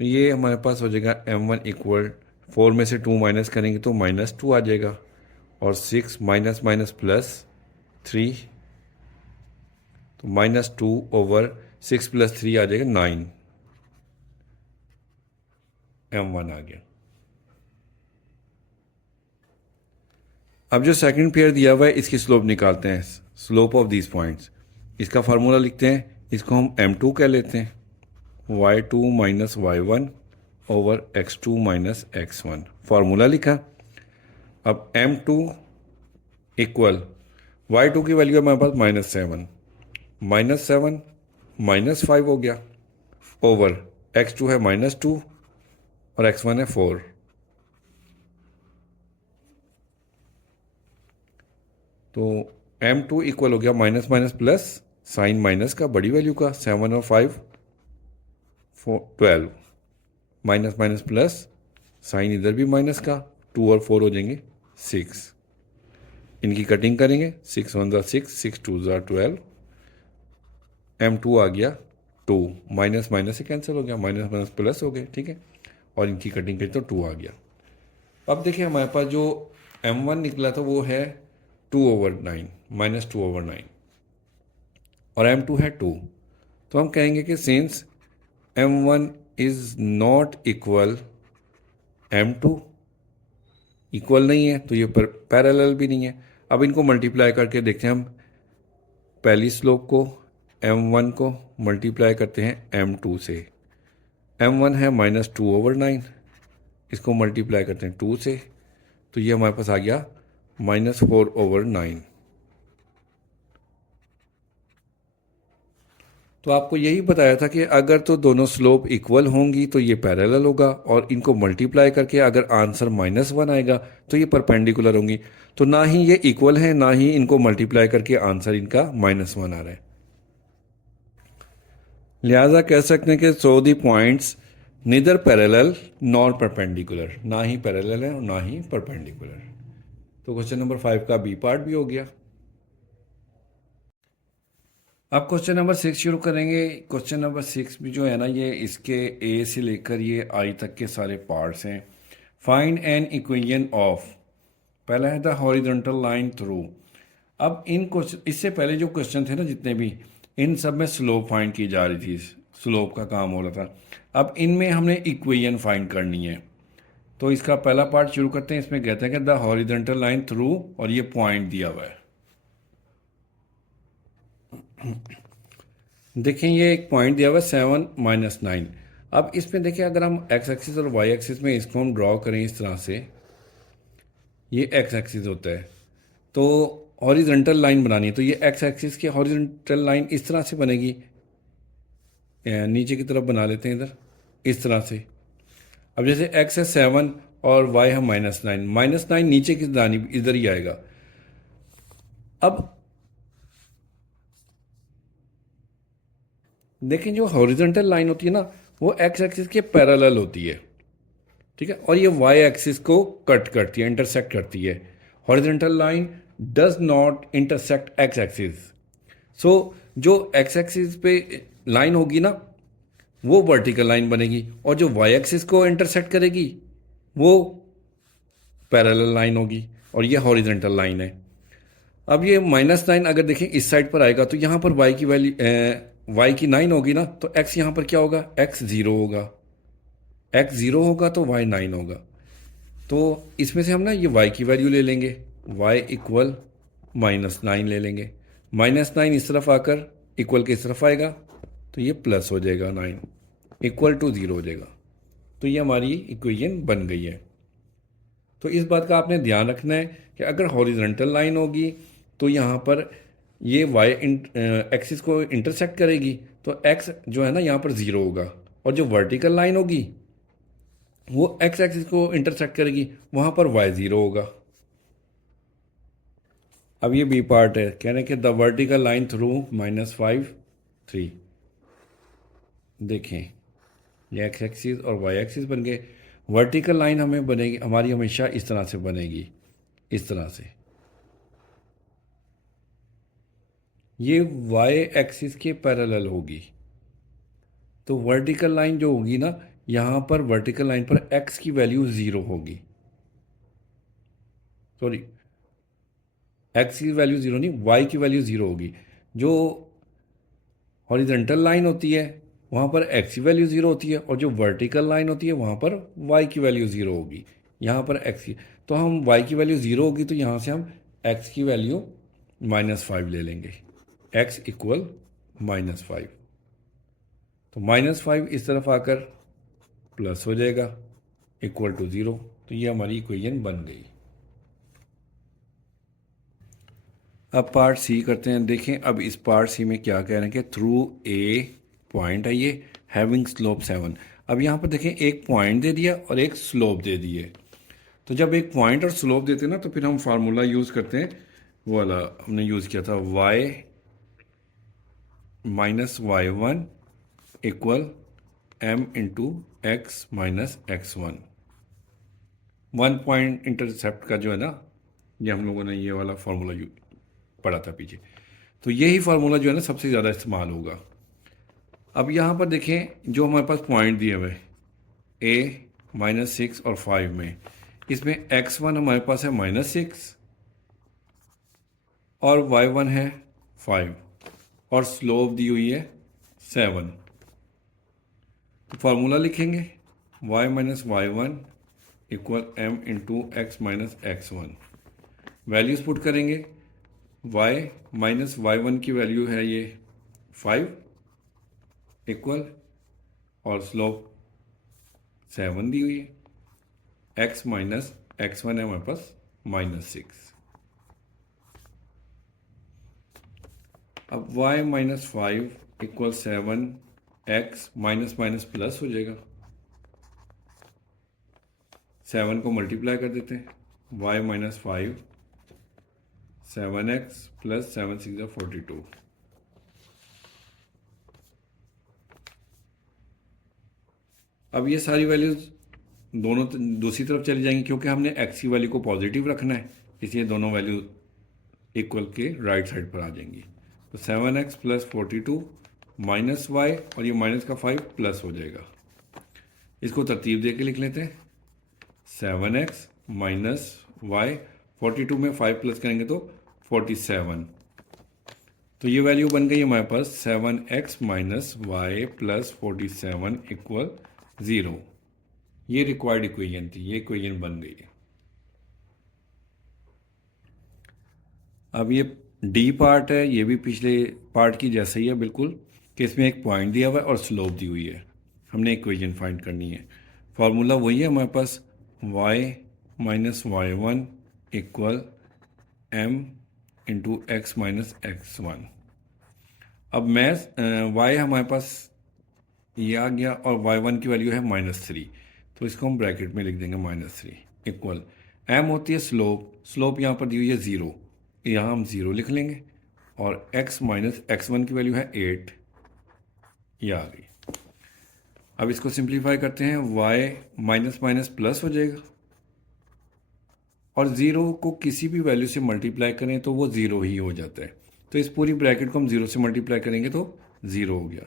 तो ये हमारे पास हो जाएगा m1 इक्वल 4 में से 2 माइनस करेंगे तो -2 आ जाएगा, और 6 माइनस माइनस प्लस 3, तो -2 ओवर 6 + 3 आ जाएगा 9, m1 आ गया। अब जो सेकंड पेयर दिया हुआ है, इसकी स्लोप निकालते हैं, स्लोप ऑफ दीज पॉइंट्स। इसका फार्मूला लिखते हैं, इसको हम m2 कह लेते हैं, y2 minus y1 over x2 minus x1। Formula लिखा। अब m2 इक्वल y2 की वैल्यू है हमारे पास -7, -7 -5 हो गया ओवर x2 है -2 और x1 है 4। तो m2 इक्वल हो गया minus minus plus, sign minus का बड़ी वैल्यू का 7 और 5 12, माइनस माइनस प्लस, साइन इधर भी माइनस का, 2 और 4 हो जाएंगे 6। इनकी कटिंग करेंगे, 6 1 ज़ा 6, 6 2 ज़ा 12, m2 आ गया 2, माइनस माइनस से कैंसिल हो गया, माइनस माइनस प्लस हो गए, ठीक है। और इनकी कटिंग करी तो 2 आ गया। अब देखिए हमारे पास जो m1 निकला था वो है 2/9, -2/9, और m2 है 2। तो हम कहेंगे कि since m1 is not equal m2, equal नहीं है तो ये पैरेलल भी नहीं है। अब इनको मल्टीप्लाई करके देखते हैं हम। पहली स्लोप को m1 को मल्टीप्लाई करते हैं m2 से। m1 है -2/9, इसको मल्टीप्लाई करते हैं 2 से, तो ये हमारे पास आ गया -4/9। तो आपको यही बताया था कि अगर तो दोनों स्लोप इक्वल होंगी तो ये पैरेलल होगा, और इनको मल्टीप्लाई करके अगर आंसर -1 आएगा तो ये परपेंडिकुलर होंगी। तो ना ही ये इक्वल है, ना ही इनको मल्टीप्लाई करके आंसर इनका -1 आ रहा है। लिहाजा कह सकते हैं कि so the points neither parallel nor perpendicular, ना ही पैरेलल है और ना ही परपेंडिकुलर। तो क्वेश्चन नंबर 5 का बी पार्ट भी हो गया। अब क्वेश्चन नंबर 6 शुरू करेंगे। क्वेश्चन नंबर 6 भी जो है ना, ये इसके ए से लेकर ये आई तक के सारे पार्ट्स हैं। फाइंड एन इक्वेशन ऑफ, पहला है द हॉरिजॉन्टल लाइन थ्रू। अब इन क्वेश्चन, इससे पहले जो क्वेश्चन थे ना जितने भी, इन सब में स्लोप फाइंड की जा रही थी, स्लोप का काम हो रहा था। अब इनमें हमने इक्वेशन फाइंड करनी है। तो इसका पहला पार्ट शुरू करते हैं। इसमें कहते हैं कि द हॉरिजॉन्टल लाइन थ्रू, और ये पॉइंट दिया हुआ है। देखें ये एक पॉइंट दिया हुआ है 7 -9। अब इसमें देखिए अगर हम एक्स एक्सिस और वाई एक्सिस में इसको हम ड्रॉ करें इस तरह से, ये एक्स एक्सिस होता है, तो हॉरिजॉन्टल लाइन बनानी है, तो ये एक्स एक्सिस की हॉरिजॉन्टल लाइन इस तरह से बनेगी। नीचे की तरफ बना लेते हैं इधर इस तरह से। अब जैसे एक्स है 7 और वाई है -9, -9 नीचे की दानी इधर ही आएगा। अब देखें जो हॉरिजॉन्टल लाइन होती है ना, वो एक्स एक्सिस के पैरेलल होती है, ठीक है, और ये वाई एक्सिस को कट करती है, इंटरसेक्ट करती है। Horizontal line does not intersect x axis. So जो एक्स एक्सिस पे लाइन होगी ना, वो वर्टिकल लाइन बनेगी, और जो वाई एक्सिस को इंटरसेक्ट करेगी वो पैरेलल लाइन होगी, और ये हॉरिजॉन्टल लाइन है। अब ये -9 अगर देखें इस साइड पर आएगा तो यहाँ पर वाई की वैल्यू, वाई की 9 होगी ना, तो एक्स यहाँ पर क्या होगा, एक्स 0 होगा। एक्स 0 होगा तो वाई 9 होगा। तो इसमें से हम ना ये y की वैल्यू ले लेंगे, y इक्वल -9 ले लेंगे। -9 इस तरफ आकर इक्वल के इस तरफ आएगा, तो ये प्लस हो जाएगा, 9 इक्वल टू 0 हो जाएगा। तो ये हमारी इक्वेशन बन गई है। तो इस बात का आपने ध्यान रखना है कि अगर हॉरिजॉन्टल लाइन होगी तो यहाँ पर ये वाई एक्सिस को इंटरसेक्ट करेगी, तो x जो है ना यहाँ पर 0 होगा, और जो वर्टिकल लाइन होगी वो एक्स एक्सिस को इंटरसेक्ट करेगी, वहां पर y 0 होगा। अब ये बी पार्ट है, कह रहे हैं कि द वर्टिकल लाइन थ्रू -5 3। देखें ये एक्स एक्सिस और वाई एक्सिस बन गए। वर्टिकल लाइन हमें बनेगी, हमारी हमेशा इस तरह से बनेगी, इस तरह से। ये वाई एक्सिस के पैरेलल होगी। तो वर्टिकल लाइन जो होगी ना, यहां पर वर्टिकल लाइन पर x की वैल्यू 0 होगी, सॉरी x की वैल्यू 0 नहीं, y की वैल्यू 0 होगी। जो हॉरिजॉन्टल लाइन होती है वहाँ पर x की वैल्यू 0 होती है, और जो वर्टिकल लाइन होती है वहाँ पर y की वैल्यू 0 होगी। यहाँ पर x की, तो हम y की वैल्यू 0 होगी, तो यहाँ से हम x की वैल्यू -5 ले लेंगे, x इक्वल -5। तो -5 इस तरफ आकर प्लस हो जाएगा, इक्वल टू 0। तो ये हमारी इक्वेशन बन गई। अब पार्ट सी करते हैं। देखें अब इस पार्ट सी में क्या कह रहे हैं कि थ्रू ए पॉइंट है ये हैविंग स्लोप 7। अब यहाँ पर देखें एक पॉइंट दे दिया और एक स्लोप दे दिए। तो जब एक पॉइंट और स्लोप देते हैं ना तो फिर हम फार्मूला यूज़ करते हैं, वो वाला हमने यूज़ किया था, y minus y one equal m into x minus x one. One point intercept का जो है ना, ये हम लोगों ने ये वाला फार्मूला पढ़ा था पीछे। तो यही फार्मूला जो है ना सबसे ज़्यादा इस्तेमाल होगा। अब यहाँ पर देखें जो हमारे पास पॉइंट दिए हुए a -6 और 5 में, इसमें x1 हमारे पास है -6 और y1 है 5 और स्लोप दी हुई है 7। तो फार्मूला लिखेंगे y minus y one equal m into x minus x one. Values put करेंगे, y माइनस वाई वन की वैल्यू है ये 5 इक्वल और स्लोप 7 दी हुई है, x माइनस एक्स वन है हमारे पास -6। अब y minus 5 equal 7, x minus minus plus हो जाएगा, 7 को मल्टीप्लाई कर देते हैं, y माइनस 5 7x प्लस 7 6 42। अब ये सारी वैल्यूज दोनों दूसरी तरफ चली जाएंगी क्योंकि हमने x की वैल्यू को पॉजिटिव रखना है, इसलिए दोनों वैल्यू इक्वल के राइट साइड पर आ जाएंगी। तो 7x प्लस 42 माइनस वाई और ये माइनस का 5 प्लस हो जाएगा। इसको तरतीब दे के लिख लेते हैं, 7x माइनस वाई, 42 में 5 प्लस करेंगे तो 47। तो ये वैल्यू बन गई हमारे पास 7x minus y plus 47 equal 0। ये रिक्वायर्ड इक्वेशन थी, ये इक्वेशन बन गई है। अब ये डी पार्ट है, ये भी पिछले पार्ट की जैसा ही है बिल्कुल, कि इसमें एक पॉइंट दिया हुआ है और स्लोप दी हुई है, हमने इक्वेशन फाइंड करनी है। फार्मूला वही है हमारे पास, y minus y one equal m into x minus x one. अब मैं y हमारे पास ये आ गया और y1 की वैल्यू है -3, तो इसको हम ब्रैकेट में लिख देंगे -3 इक्वल m होती है स्लोप, स्लोप यहाँ पर दी हुई है 0, यहाँ हम 0 लिख लेंगे और x माइनस एक्स वन की वैल्यू है 8, ये आ गई। अब इसको सिंप्लीफाई करते हैं, y माइनस माइनस प्लस हो जाएगा और 0 को किसी भी वैल्यू से मल्टीप्लाई करें तो वो 0 ही हो जाता है। तो इस पूरी ब्रैकेट को हम 0 से मल्टीप्लाई करेंगे तो 0 हो गया।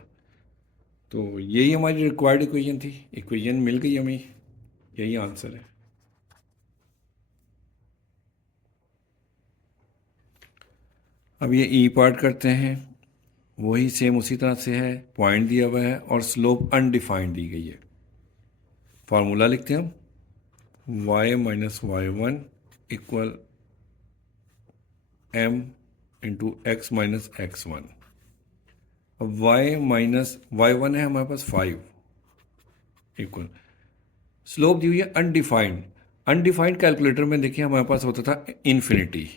तो यही हमारी रिक्वायर्ड इक्वेशन थी, इक्वेशन मिल गई हमें, यही आंसर है। अब ये ई पार्ट करते हैं, वही सेम उसी तरह से है, पॉइंट दिया हुआ है और स्लोप अनडिफाइंड दी गई है। फार्मूला लिखते हैं हम, y minus y one equal m into x minus x one. अब y माइनस वाई वन है हमारे पास 5 इक्वल स्लोप दी हुई है अनडिफाइंड। अनडिफाइंड कैलकुलेटर में देखिए हमारे पास होता था इन्फिनिटी,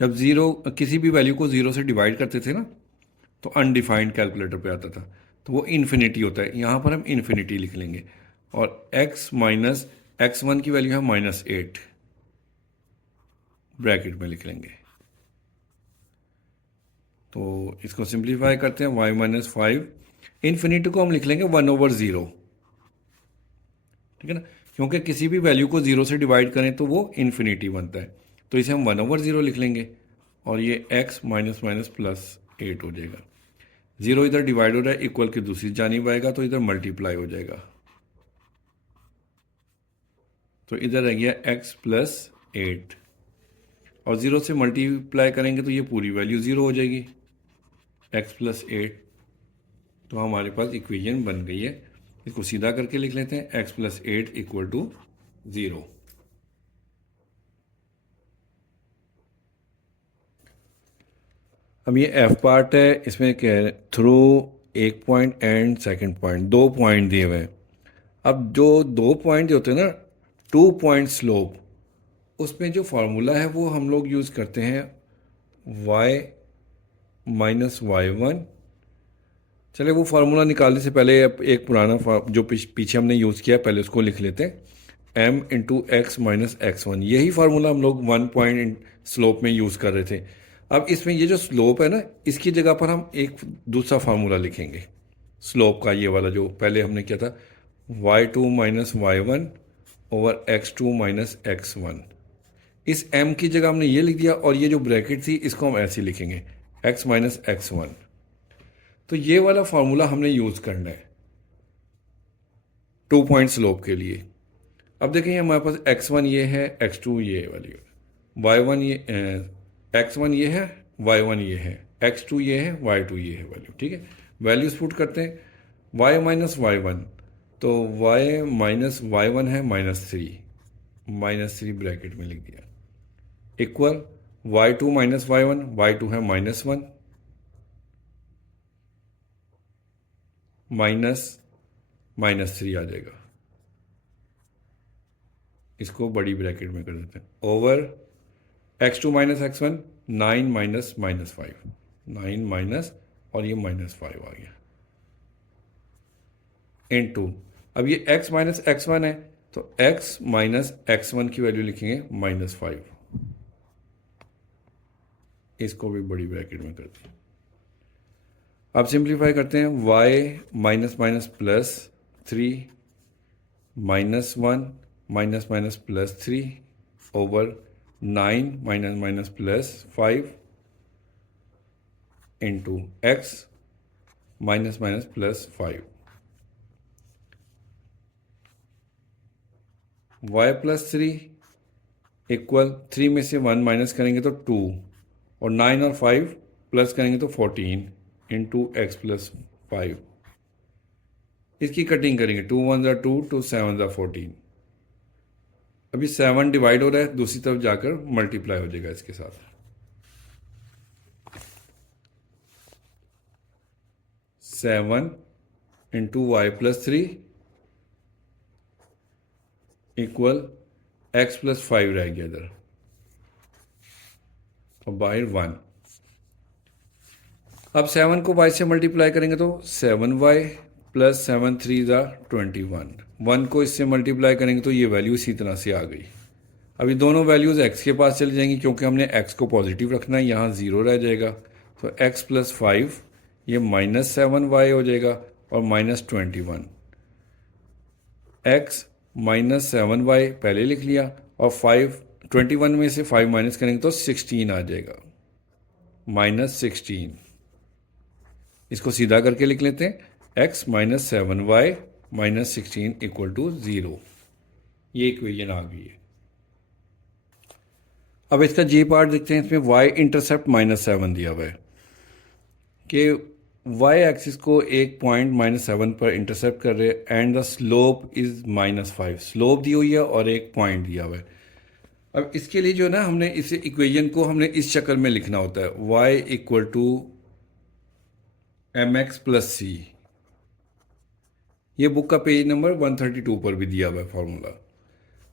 जब जीरो किसी भी वैल्यू को 0 से डिवाइड करते थे ना तो अनडिफाइंड कैलकुलेटर पे आता था, तो वो इन्फिनिटी होता है। यहाँ पर हम इन्फिनिटी लिख लेंगे और x माइनस एक्स वन की वैल्यू है -8, ब्रैकेट में लिख लेंगे। तो इसको सिंप्लीफाई करते हैं, y माइनस 5, इन्फिनिटी को हम लिख लेंगे 1/0, ठीक है ना, क्योंकि किसी भी वैल्यू को 0 से डिवाइड करें तो वो इन्फिनिटी बनता है, तो इसे हम 1/0 लिख लेंगे और ये x माइनस माइनस प्लस 8 हो जाएगा। 0 इधर डिवाइड हो रहा है, इक्वल की दूसरी जानिब आएगा तो इधर मल्टीप्लाई हो जाएगा, तो इधर रह गया x प्लस 8 और 0 से मल्टीप्लाई करेंगे तो ये पूरी वैल्यू 0 हो जाएगी, x प्लस 8। तो हमारे पास इक्वेशन बन गई है। इसको सीधा करके लिख लेते हैं, x प्लस 8 इक्वल टू 0। अब ये f पार्ट है, इसमें क्या है, थ्रू एक point and second point, 2 point दिए हुए हैं। अब जो 2 पॉइंट होते हैं ना, 2 पॉइंट स्लोप, उसमें जो फार्मूला है वो हम लोग यूज़ करते हैं y माइनस वाई वन। चले वो फार्मूला निकालने से पहले एक पुराना जो पीछे हमने यूज़ किया पहले उसको लिख लेते हैं। m into x minus x one, यही फार्मूला हम लोग 1 पॉइंट स्लोप में यूज़ कर रहे थे। अब इसमें ये जो स्लोप है ना, इसकी जगह पर हम एक दूसरा फार्मूला लिखेंगे स्लोप का, ये वाला जो पहले हमने किया था, y2 minus y one over x2 minus x one. इस m की जगह हमने ये लिख दिया और ये जो ब्रैकेट थी इसको हम ऐसे लिखेंगे x माइनस एक्स वन। तो ये वाला फार्मूला हमने यूज़ करना है 2 पॉइंट स्लोप के लिए। अब देखें हमारे पास x1 ये है, x2 ये वाली, y1 ये x1 ये है, y1 ये है, x2 ये है, y2 ये है वैल्यू। ठीक है, वैल्यूज पुट करते हैं। y माइनस वाई वन, तो y माइनस वाई वन है -3 ब्रैकेट में लिख दिया, equal y2 minus y one, y2 है -1 -3 आ जाएगा, इसको बड़ी ब्रैकेट में कर देते हैं, over x2 minus x one, 9 minus -5, 9 minus और ये -5 आ गया इनटू, अब ये x माइनस एक्स वन है तो x माइनस एक्स वन की वैल्यू लिखेंगे -5, इसको भी बड़ी ब्रैकेट में करते हैं। अब सिंप्लीफाई करते हैं, y minus minus plus 3 -1 minus minus plus 3 over 9 minus minus plus 5 into x minus minus plus 5, y plus 3 equal 3 में से 1 माइनस करेंगे तो 2 और 9 और 5 प्लस करेंगे तो 14 इंटू एक्स प्लस 5। इसकी कटिंग करेंगे, 2 1 ज़ा 2, 2 7 ज़ा 14। अभी 7 डिवाइड हो रहा है, दूसरी तरफ जाकर मल्टीप्लाई हो जाएगा इसके साथ, 7 into y plus 3 equal x plus 5 रह गया इधर और बाहर 1। अब 7 को y से मल्टीप्लाई करेंगे तो 7y प्लस 7 3 ज़ा 21, 1 को इससे मल्टीप्लाई करेंगे तो ये वैल्यू इसी तरह से आ गई। अभी दोनों वैल्यूज़ x के पास चली जाएंगी क्योंकि हमने x को पॉजिटिव रखना है, यहाँ 0 रह जाएगा, तो x प्लस 5 ये -7y हो जाएगा और -21, x -7y पहले लिख लिया और 21 में से 5 माइनस करेंगे तो 16 आ जाएगा, -16। इसको सीधा करके लिख लेते हैं, x minus 7y minus 16 equal to 0। ये इक्वेशन आ गई है। अब इसका जी पार्ट देखते हैं, इसमें y इंटरसेप्ट -7 दिया हुआ है कि y एक्सिस को एक पॉइंट -7 पर इंटरसेप्ट कर रहे हैं and the slope is -5, slope दी हुई है और एक पॉइंट दिया हुआ है। अब इसके लिए जो है ना, हमने इस इक्वेशन को हमने इस शक्ल में लिखना होता है, y equal to mx plus c. ये बुक का पेज नंबर 132 पर भी दिया हुआ है फॉर्मूला।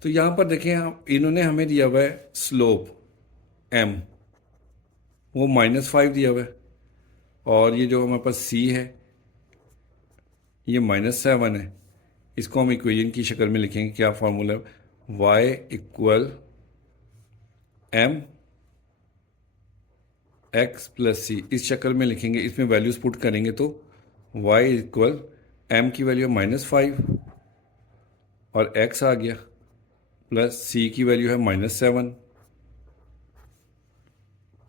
तो यहाँ पर देखें, इन्होंने हमें दिया हुआ है स्लोप m, वो -5 दिया हुआ है, और ये जो हमारे पास c है ये -7 है। इसको हम इक्वेशन की शक्ल में लिखेंगे, क्या फार्मूला है, y equal m x plus c, इस शक्ल में लिखेंगे। इसमें वैल्यूज पुट करेंगे तो y इक्वल m की वैल्यू है -5 और x आ गया, प्लस c की वैल्यू है -7,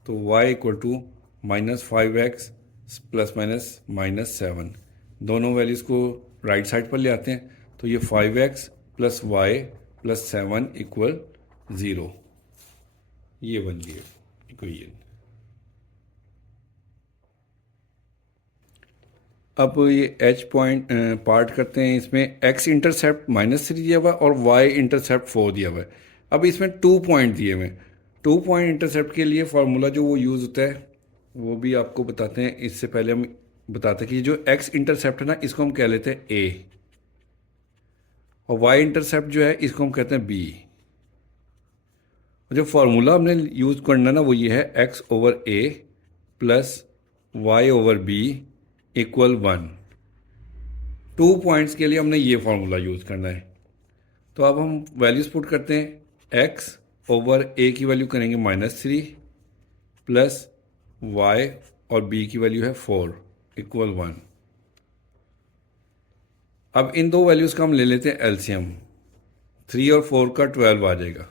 तो y equal to -5x plus minus -7। दोनों वैल्यूज़ को राइट साइड पर ले आते हैं तो ये 5x plus Y plus 7 equal 0, ये बन गया इक्वेशन। अब ये h पॉइंट पार्ट करते हैं। इसमें x इंटरसेप्ट -3 दिया हुआ है और y इंटरसेप्ट 4 दिया हुआ है। अब इसमें 2 पॉइंट दिए हुए हैं। 2 पॉइंट इंटरसेप्ट के लिए फार्मूला जो वो यूज़ होता है वो भी आपको बताते हैं। इससे पहले हम बताते हैं कि जो x इंटरसेप्ट है ना, इसको हम कह लेते हैं a, और y इंटरसेप्ट जो है इसको हम कहते हैं b। जो फार्मूला हमने यूज़ करना ना वो ये है x over a plus y over b equal 1। 2 points के लिए हमने ये फार्मूला यूज़ करना है। तो अब हम वैल्यूज़ पुट करते हैं। एक्स ओवर ए की वैल्यू करेंगे -3 प्लस वाई और बी की वैल्यू है 4 इक्वल 1। अब इन दो वैल्यूज़ का हम ले लेते हैं एलसीएम। 3 और 4 का 12 आ जाएगा।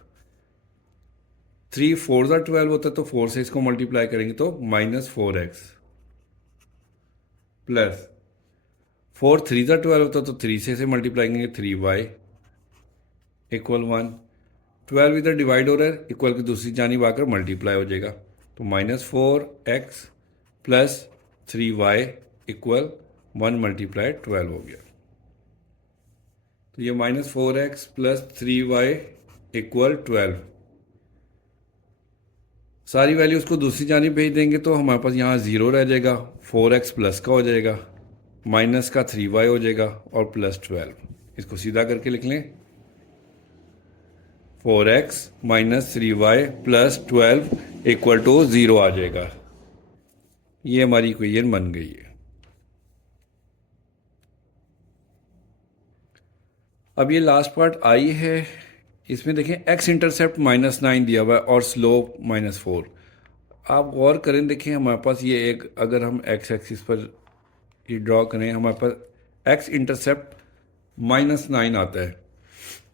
3 4 का 12 होता है तो 4 से इसको मल्टीप्लाई करेंगे तो -4x प्लस 4 3 का 12 होता है तो 3 से मल्टीप्लाई करेंगे 3y इक्वल 1। 12 इधर डिवाइड हो रहा है, इक्वल की दूसरी जानिब आकर मल्टीप्लाई हो जाएगा तो -4x plus 3y equal 1 multiply 12 हो गया। तो ये -4x प्लस 3y इक्वल 12। सारी वैल्यूज़ को दूसरी जानिब भेज देंगे तो हमारे पास यहाँ 0 रह जाएगा, 4x प्लस का हो जाएगा, माइनस का 3y हो जाएगा और प्लस 12। इसको सीधा करके लिख लें। 4x minus 3y plus 12 equal to 0 आ जाएगा। ये हमारी इक्वेशन बन गई है। अब ये लास्ट पार्ट आई है, इसमें देखें x इंटरसेप्ट -9 दिया हुआ है और स्लोप -4। आप गौर करें, देखें हमारे पास ये एक, अगर हम x एक्सिस पर ये ड्रॉ करें हमारे पास x इंटरसेप्ट -9 आता है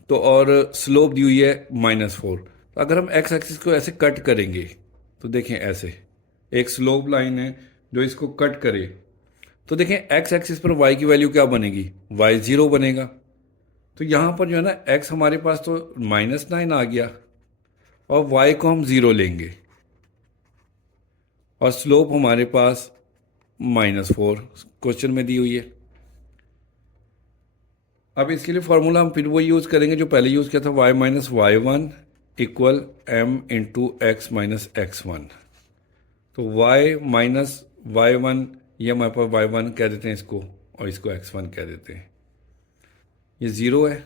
तो और स्लोप दी हुई है -4। तो अगर हम x एक्सिस को ऐसे कट करेंगे तो देखें ऐसे एक स्लोप लाइन है जो इसको कट करे तो देखें x एक्सिस पर y की वैल्यू क्या बनेगी, y 0 बनेगा। तो यहाँ पर जो है ना x हमारे पास तो -9 आ गया और y को हम 0 लेंगे और स्लोप हमारे पास -4 क्वेश्चन में दी हुई है। अब इसके लिए फार्मूला हम फिर वो यूज़ करेंगे जो पहले यूज़ किया था, y minus y1 equal m into x minus x1। तो y माइनस y1 ये हमारे पास y1 कह देते हैं इसको और इसको x1 कह देते हैं। ये 0 है,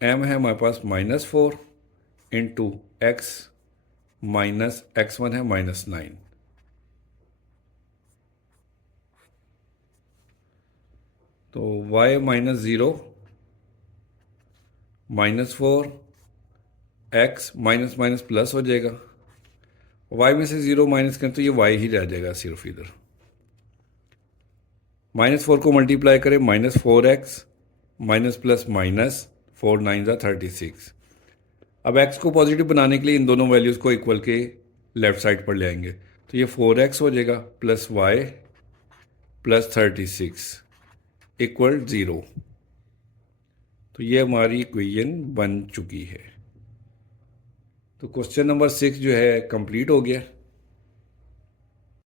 m है हमारे पास -4 इंटू एक्स माइनस x1 है -9। तो y minus 0 -4 x minus minus plus हो जाएगा। y में से 0 माइनस करें तो ये y ही रह जाएगा सिर्फ इधर। -4 को मल्टीप्लाई करें -4x माइनस प्लस माइनस 4 9 36। अब x को पॉजिटिव बनाने के लिए इन दोनों वैल्यूज़ को इक्वल के लेफ्ट साइड पर ले आएंगे तो ये 4x हो जाएगा प्लस y प्लस 36 इक्वल 0। तो ये हमारी इक्वेशन बन चुकी है। तो क्वेश्चन नंबर 6 जो है कंप्लीट हो गया।